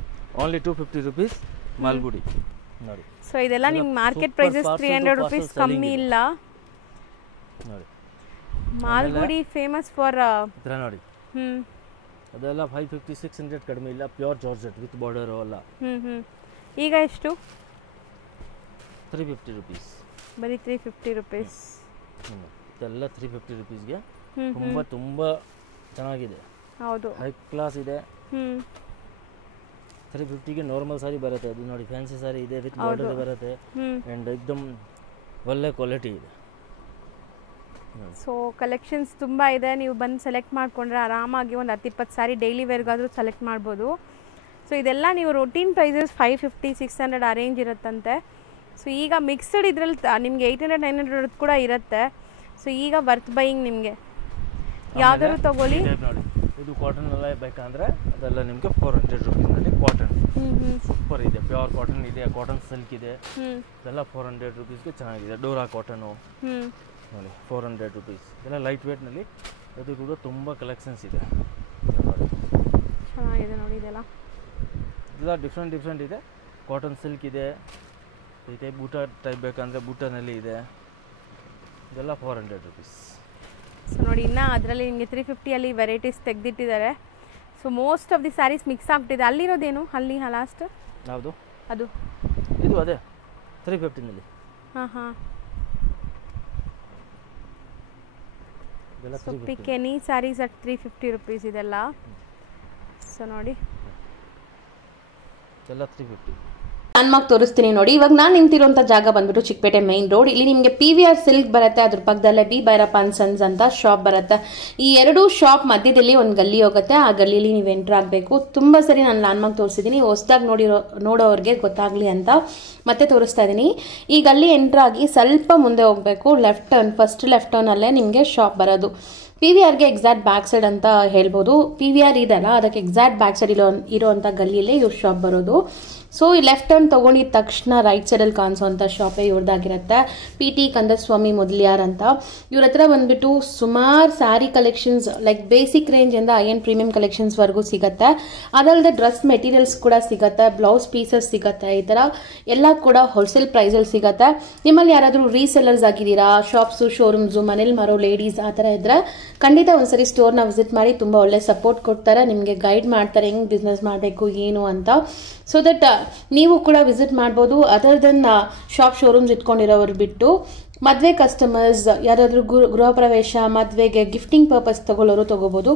ಓನ್ಲಿ 250 rupees ಮಾಲ್ಗುಡಿ ನೋಡಿ. ಸೊ ಇದೆಲ್ಲ ನಿಮ್ಗೆ ಮಾರ್ಕೆಟ್ ಪ್ರೈಸಸ್ 300 rupees ಕಮ್ಮಿ ಇಲ್ಲ. ನೋಡಿ ಮಾಲ್ಗುಡಿ ಫೇಮಸ್ ಫಾರ್ ಇದರ ನೋಡಿ. ಅದೆಲ್ಲ 550-600 ಕಡಿಮೆ ಇಲ್ಲ. ಪ್ಯೂರ್ ಜಾರ್ಜೆಟ್ ವಿತ್ ಬಾರ್ಡರ್ ಅಲ್ಲ. ಈಗ ಎಷ್ಟು? 350 rupees. ಬರೀ 350 rupees. ಇದೆಲ್ಲ 350 rupeesಗೆ ತುಂಬಾ ತುಂಬಾ ಚೆನ್ನಾಗಿದೆ. ಹೌದು, ಹೈ ಕ್ಲಾಸ್ ಇದೆ. 350ಗೆ ನಾರ್ಮಲ್ ಸಾರಿ ಬರುತ್ತೆ. ಅದು ನೋಡಿ ಫ್ಯಾನ್ಸಿ ಸಾರಿ ಇದೆ ವಿತ್ ಬಾರ್ಡರ್ ಬರುತ್ತೆ ಅಂಡ್ एकदम ಒಳ್ಳೆ ಕ್ವಾಲಿಟಿ ಇದೆ. ಸೊ ಕಲೆಕ್ಷನ್ಸ್ ತುಂಬ ಇದೆ. ನೀವು ಬಂದು ಸೆಲೆಕ್ಟ್ ಮಾಡಿಕೊಂಡ್ರೆ ಆರಾಮಾಗಿ ಒಂದು 10-20 ಸಾರಿ ಡೈಲಿ ವೇರ್ಗಾದರೂ ಸೆಲೆಕ್ಟ್ ಮಾಡ್ಬೋದು. ಸೊ ಇದೆಲ್ಲ ನೀವು ರೊಟೀನ್ ಪ್ರೈಸಸ್ 550-600 ಆ ರೇಂಜ್ ಇರುತ್ತಂತೆ. ಸೊ ಈಗ ಮಿಕ್ಸ್ಡ್ ಇದರಲ್ಲಿ ನಿಮಗೆ 800-900 ಕೂಡ ಇರುತ್ತೆ. ಸೊ ಈಗ ವರ್ತ್ ಬೈಯಿಂಗ್ ನಿಮಗೆ ಯಾವ್ದಾದ್ರು ತಗೊಳ್ಳಿ. ನೋಡಿ ಇದು ಕಾಟನ್ ಎಲ್ಲ ಬೇಕಂದ್ರೆ ಅದೆಲ್ಲ ನಿಮಗೆ 400 rupeesನಲ್ಲಿ ಕಾಟನ್ ಸೂಪರ್ ಇದೆ. ಪ್ಯೂರ್ ಕಾಟನ್ ಇದೆ, ಕಾಟನ್ ಸಿಲ್ಕ್ ಇದೆ. ಇದೆಲ್ಲ 400 rupeesಗೆ ಚೆನ್ನಾಗಿದೆ. ಡೋರಾ ಕಾಟನು ನೋಡಿ 400 rupees. ಇದೆಲ್ಲ ಲೈಟ್ ವೇಟ್ನಲ್ಲಿ. ಅದು ಕೂಡ ತುಂಬ ಕಲೆಕ್ಷನ್ಸ್ ಇದೆ. ಚೆನ್ನಾಗಿದೆ ನೋಡಿ. ಇದೆಲ್ಲ ಡಿಫ್ರೆಂಟ್ ಇದೆ. ಕಾಟನ್ ಸಿಲ್ಕ್ ಇದೆ. ಈ ಟೈಪ್ ಬೂಟ ಟೈಪ್ ಬೇಕಂದರೆ ಬೂಟನಲ್ಲಿ ಇದೆ. ಇದೆಲ್ಲ 400 rupees. ಸೊ ನೋಡಿ ಇನ್ನು ಅದರಲ್ಲಿ ನಿಮಗೆ 350 ವೆರೈಟೀಸ್ ತೆಗೆದಿಟ್ಟಿದ್ದಾರೆ. So most of the saris mix ಆಗ್ಬಿಟ್ಟಿದೆ. ಅಲ್ಲಿರೋದೇನು ಅಲ್ಲಿ ಲಾಸ್ಟ್ ಯಾವುದು? ಅದು ಇದು ಅದೇ 350ನಲ್ಲಿ. So pick any saris at 350 rupees ಇದೆಲ್ಲ. ಸೊ ನೋಡಿ ಎಲ್ಲ 350. ಲ್ಯಾಂಡ್ಮಾರ್ಕ್ ತೋರಿಸ್ತೀನಿ ನೋಡಿ. ಇವಾಗ ನಾನು ನಿಂತಿರುವಂಥ ಜಾಗ ಬಂದ್ಬಿಟ್ಟು ಚಿಕ್ಕಪೇಟೆ ಮೈನ್ ರೋಡ್. ಇಲ್ಲಿ ನಿಮಗೆ PVR ಸಿಲ್ಕ್ ಬರುತ್ತೆ, ಅದ್ರ ಪಕ್ಕದಲ್ಲೇ ಬಿ ಭೈರಪ್ಪ ಅಂಡ್ ಸನ್ಸ್ ಅಂತ ಶಾಪ್ ಬರುತ್ತೆ. ಈ ಎರಡೂ ಶಾಪ್ ಮಧ್ಯದಲ್ಲಿ ಒಂದು ಗಲ್ಲಿ ಹೋಗುತ್ತೆ. ಆ ಗಲ್ಲಿಯಲ್ಲಿ ನೀವು ಎಂಟರ್ ಆಗಬೇಕು. ತುಂಬ ಸರಿ ನಾನು ಲ್ಯಾಂಡ್ಮಾರ್ಕ್ ತೋರಿಸಿದ್ದೀನಿ, ಹೊಸದಾಗಿ ನೋಡೋರಿಗೆ ಗೊತ್ತಾಗಲಿ ಅಂತ ಮತ್ತೆ ತೋರಿಸ್ತಾ ಇದ್ದೀನಿ. ಈ ಗಲ್ಲಿ ಎಂಟರ್ ಆಗಿ ಸ್ವಲ್ಪ ಮುಂದೆ ಹೋಗಬೇಕು. ಲೆಫ್ಟ್ ಟರ್ನ್, ಫಸ್ಟ್ ಲೆಫ್ಟ್ ಟರ್ನಲ್ಲೇ ನಿಮಗೆ ಶಾಪ್ ಬರೋದು. PVRಗೆ ಎಕ್ಸಾಕ್ಟ್ ಬ್ಯಾಕ್ ಸೈಡ್ ಅಂತ ಹೇಳ್ಬೋದು. PVR ಇದೆಲ್ಲ ಅದಕ್ಕೆ ಎಕ್ಸಾಕ್ಟ್ ಬ್ಯಾಕ್ ಸೈಡ್ ಇರೋಂಥ ಗಲ್ಲಿಯಲ್ಲೇ ಇವ್ರ ಶಾಪ್ ಬರೋದು. ಸೊ ಈ ಲೆಫ್ಟ್ ಟರ್ನ್ ತೊಗೊಂಡಿದ ತಕ್ಷಣ ರೈಟ್ ಸೈಡಲ್ಲಿ ಕಾಣಿಸೋವಂಥ ಶಾಪೇ ಇವ್ರದ್ದಾಗಿರುತ್ತೆ. PT ಕಂದಸ್ವಾಮಿ ಮೊದಲಿಯಾರ್ ಅಂತ. ಇವ್ರ ಹತ್ರ ಬಂದ್ಬಿಟ್ಟು ಸುಮಾರು ಸ್ಯಾರಿ ಕಲೆಕ್ಷನ್ಸ್ ಲೈಕ್ ಬೇಸಿಕ್ ರೇಂಜಿಂದ ಐ ಎಂಡ್ ಪ್ರೀಮಿಯಂ ಕಲೆಕ್ಷನ್ಸ್ವರೆಗೂ ಸಿಗುತ್ತೆ. ಅದಲ್ಲದೆ ಡ್ರೆಸ್ ಮೆಟೀರಿಯಲ್ಸ್ ಕೂಡ ಸಿಗುತ್ತೆ, ಬ್ಲೌಸ್ ಪೀಸಸ್ ಸಿಗುತ್ತೆ. ಈ ಥರ ಎಲ್ಲ ಕೂಡ ಹೋಲ್ಸೇಲ್ ಪ್ರೈಸಲ್ಲಿ ಸಿಗುತ್ತೆ. ನಿಮ್ಮಲ್ಲಿ ಯಾರಾದರೂ ರೀಸೆಲ್ಲರ್ಸ್ ಆಗಿದ್ದೀರಾ, ಶಾಪ್ಸು ಶೋರೂಮ್ಸು ಮನೇಲಿ ಮಾರೋ ಲೇಡೀಸ್ ಆ ಥರ ಇದ್ದರೆ ಖಂಡಿತ ಒಂದ್ಸರಿ ಸ್ಟೋರ್ನ ವಿಸಿಟ್ ಮಾಡಿ. ತುಂಬ ಒಳ್ಳೆ ಸಪೋರ್ಟ್ ಕೊಡ್ತಾರೆ, ನಿಮಗೆ ಗೈಡ್ ಮಾಡ್ತಾರೆ ಹೆಂಗೆ ಬಿಸ್ನೆಸ್ ಮಾಡಬೇಕು ಏನು ಅಂತ. ಸೊ ದಟ್ ನೀವು ಕೂಡ ವಿಸಿಟ್ ಮಾಡ್ಬೋದು. ಅದರ್ ದೆನ್ ಶಾಪ್ ಶೋರೂಮ್ಸ್ ಇಟ್ಕೊಂಡಿರೋರು ಬಿಟ್ಟು ಮದುವೆ ಕಸ್ಟಮರ್ಸ್ ಯಾರಾದರೂ ಗೃಹ ಪ್ರವೇಶ ಮದುವೆಗೆ ಗಿಫ್ಟಿಂಗ್ ಪರ್ಪಸ್ ತಗೊಳ್ಳೋರು ತಗೋಬೋದು.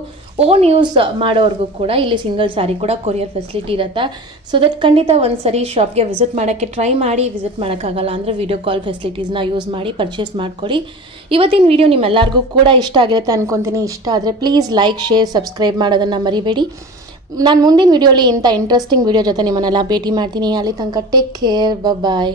ಓನ್ ಯೂಸ್ ಮಾಡೋರ್ಗೂ ಕೂಡ ಇಲ್ಲಿ ಸಿಂಗಲ್ ಸ್ಯಾರಿ ಕೂಡ ಕೊರಿಯರ್ ಫೆಸಿಲಿಟಿ ಇರುತ್ತೆ. ಸೊ ದಟ್ ಖಂಡಿತ ಒಂದ್ಸರಿ ಶಾಪ್ಗೆ ವಿಸಿಟ್ ಮಾಡೋಕ್ಕೆ ಟ್ರೈ ಮಾಡಿ. ವಿಸಿಟ್ ಮಾಡೋಕ್ಕಾಗಲ್ಲ ಅಂದರೆ ವಿಡಿಯೋ ಕಾಲ್ ಫೆಸಿಲಿಟೀಸ್ನ ಯೂಸ್ ಮಾಡಿ ಪರ್ಚೇಸ್ ಮಾಡ್ಕೊಳ್ಳಿ. ಇವತ್ತಿನ ವಿಡಿಯೋ ನಿಮ್ಮೆಲ್ಲರಿಗೂ ಕೂಡ ಇಷ್ಟ ಆಗಿರುತ್ತೆ ಅನ್ಕೊತೀನಿ. ಇಷ್ಟ ಆದರೆ ಪ್ಲೀಸ್ ಲೈಕ್, ಶೇರ್, ಸಬ್ಸ್ಕ್ರೈಬ್ ಮಾಡೋದನ್ನು ಮರಿಬೇಡಿ. ನಾನು ಮುಂದಿನ ವಿಡಿಯೋಲಿ ಇಂಥ ಇಂಟ್ರೆಸ್ಟಿಂಗ್ ವಿಡಿಯೋ ಜೊತೆ ನಿಮ್ಮನ್ನೆಲ್ಲ ಭೇಟಿ ಮಾಡ್ತೀನಿ. ಅಲ್ಲಿ ತನಕ ಟೇಕ್ ಕೇರ್, ಬಾಯ್.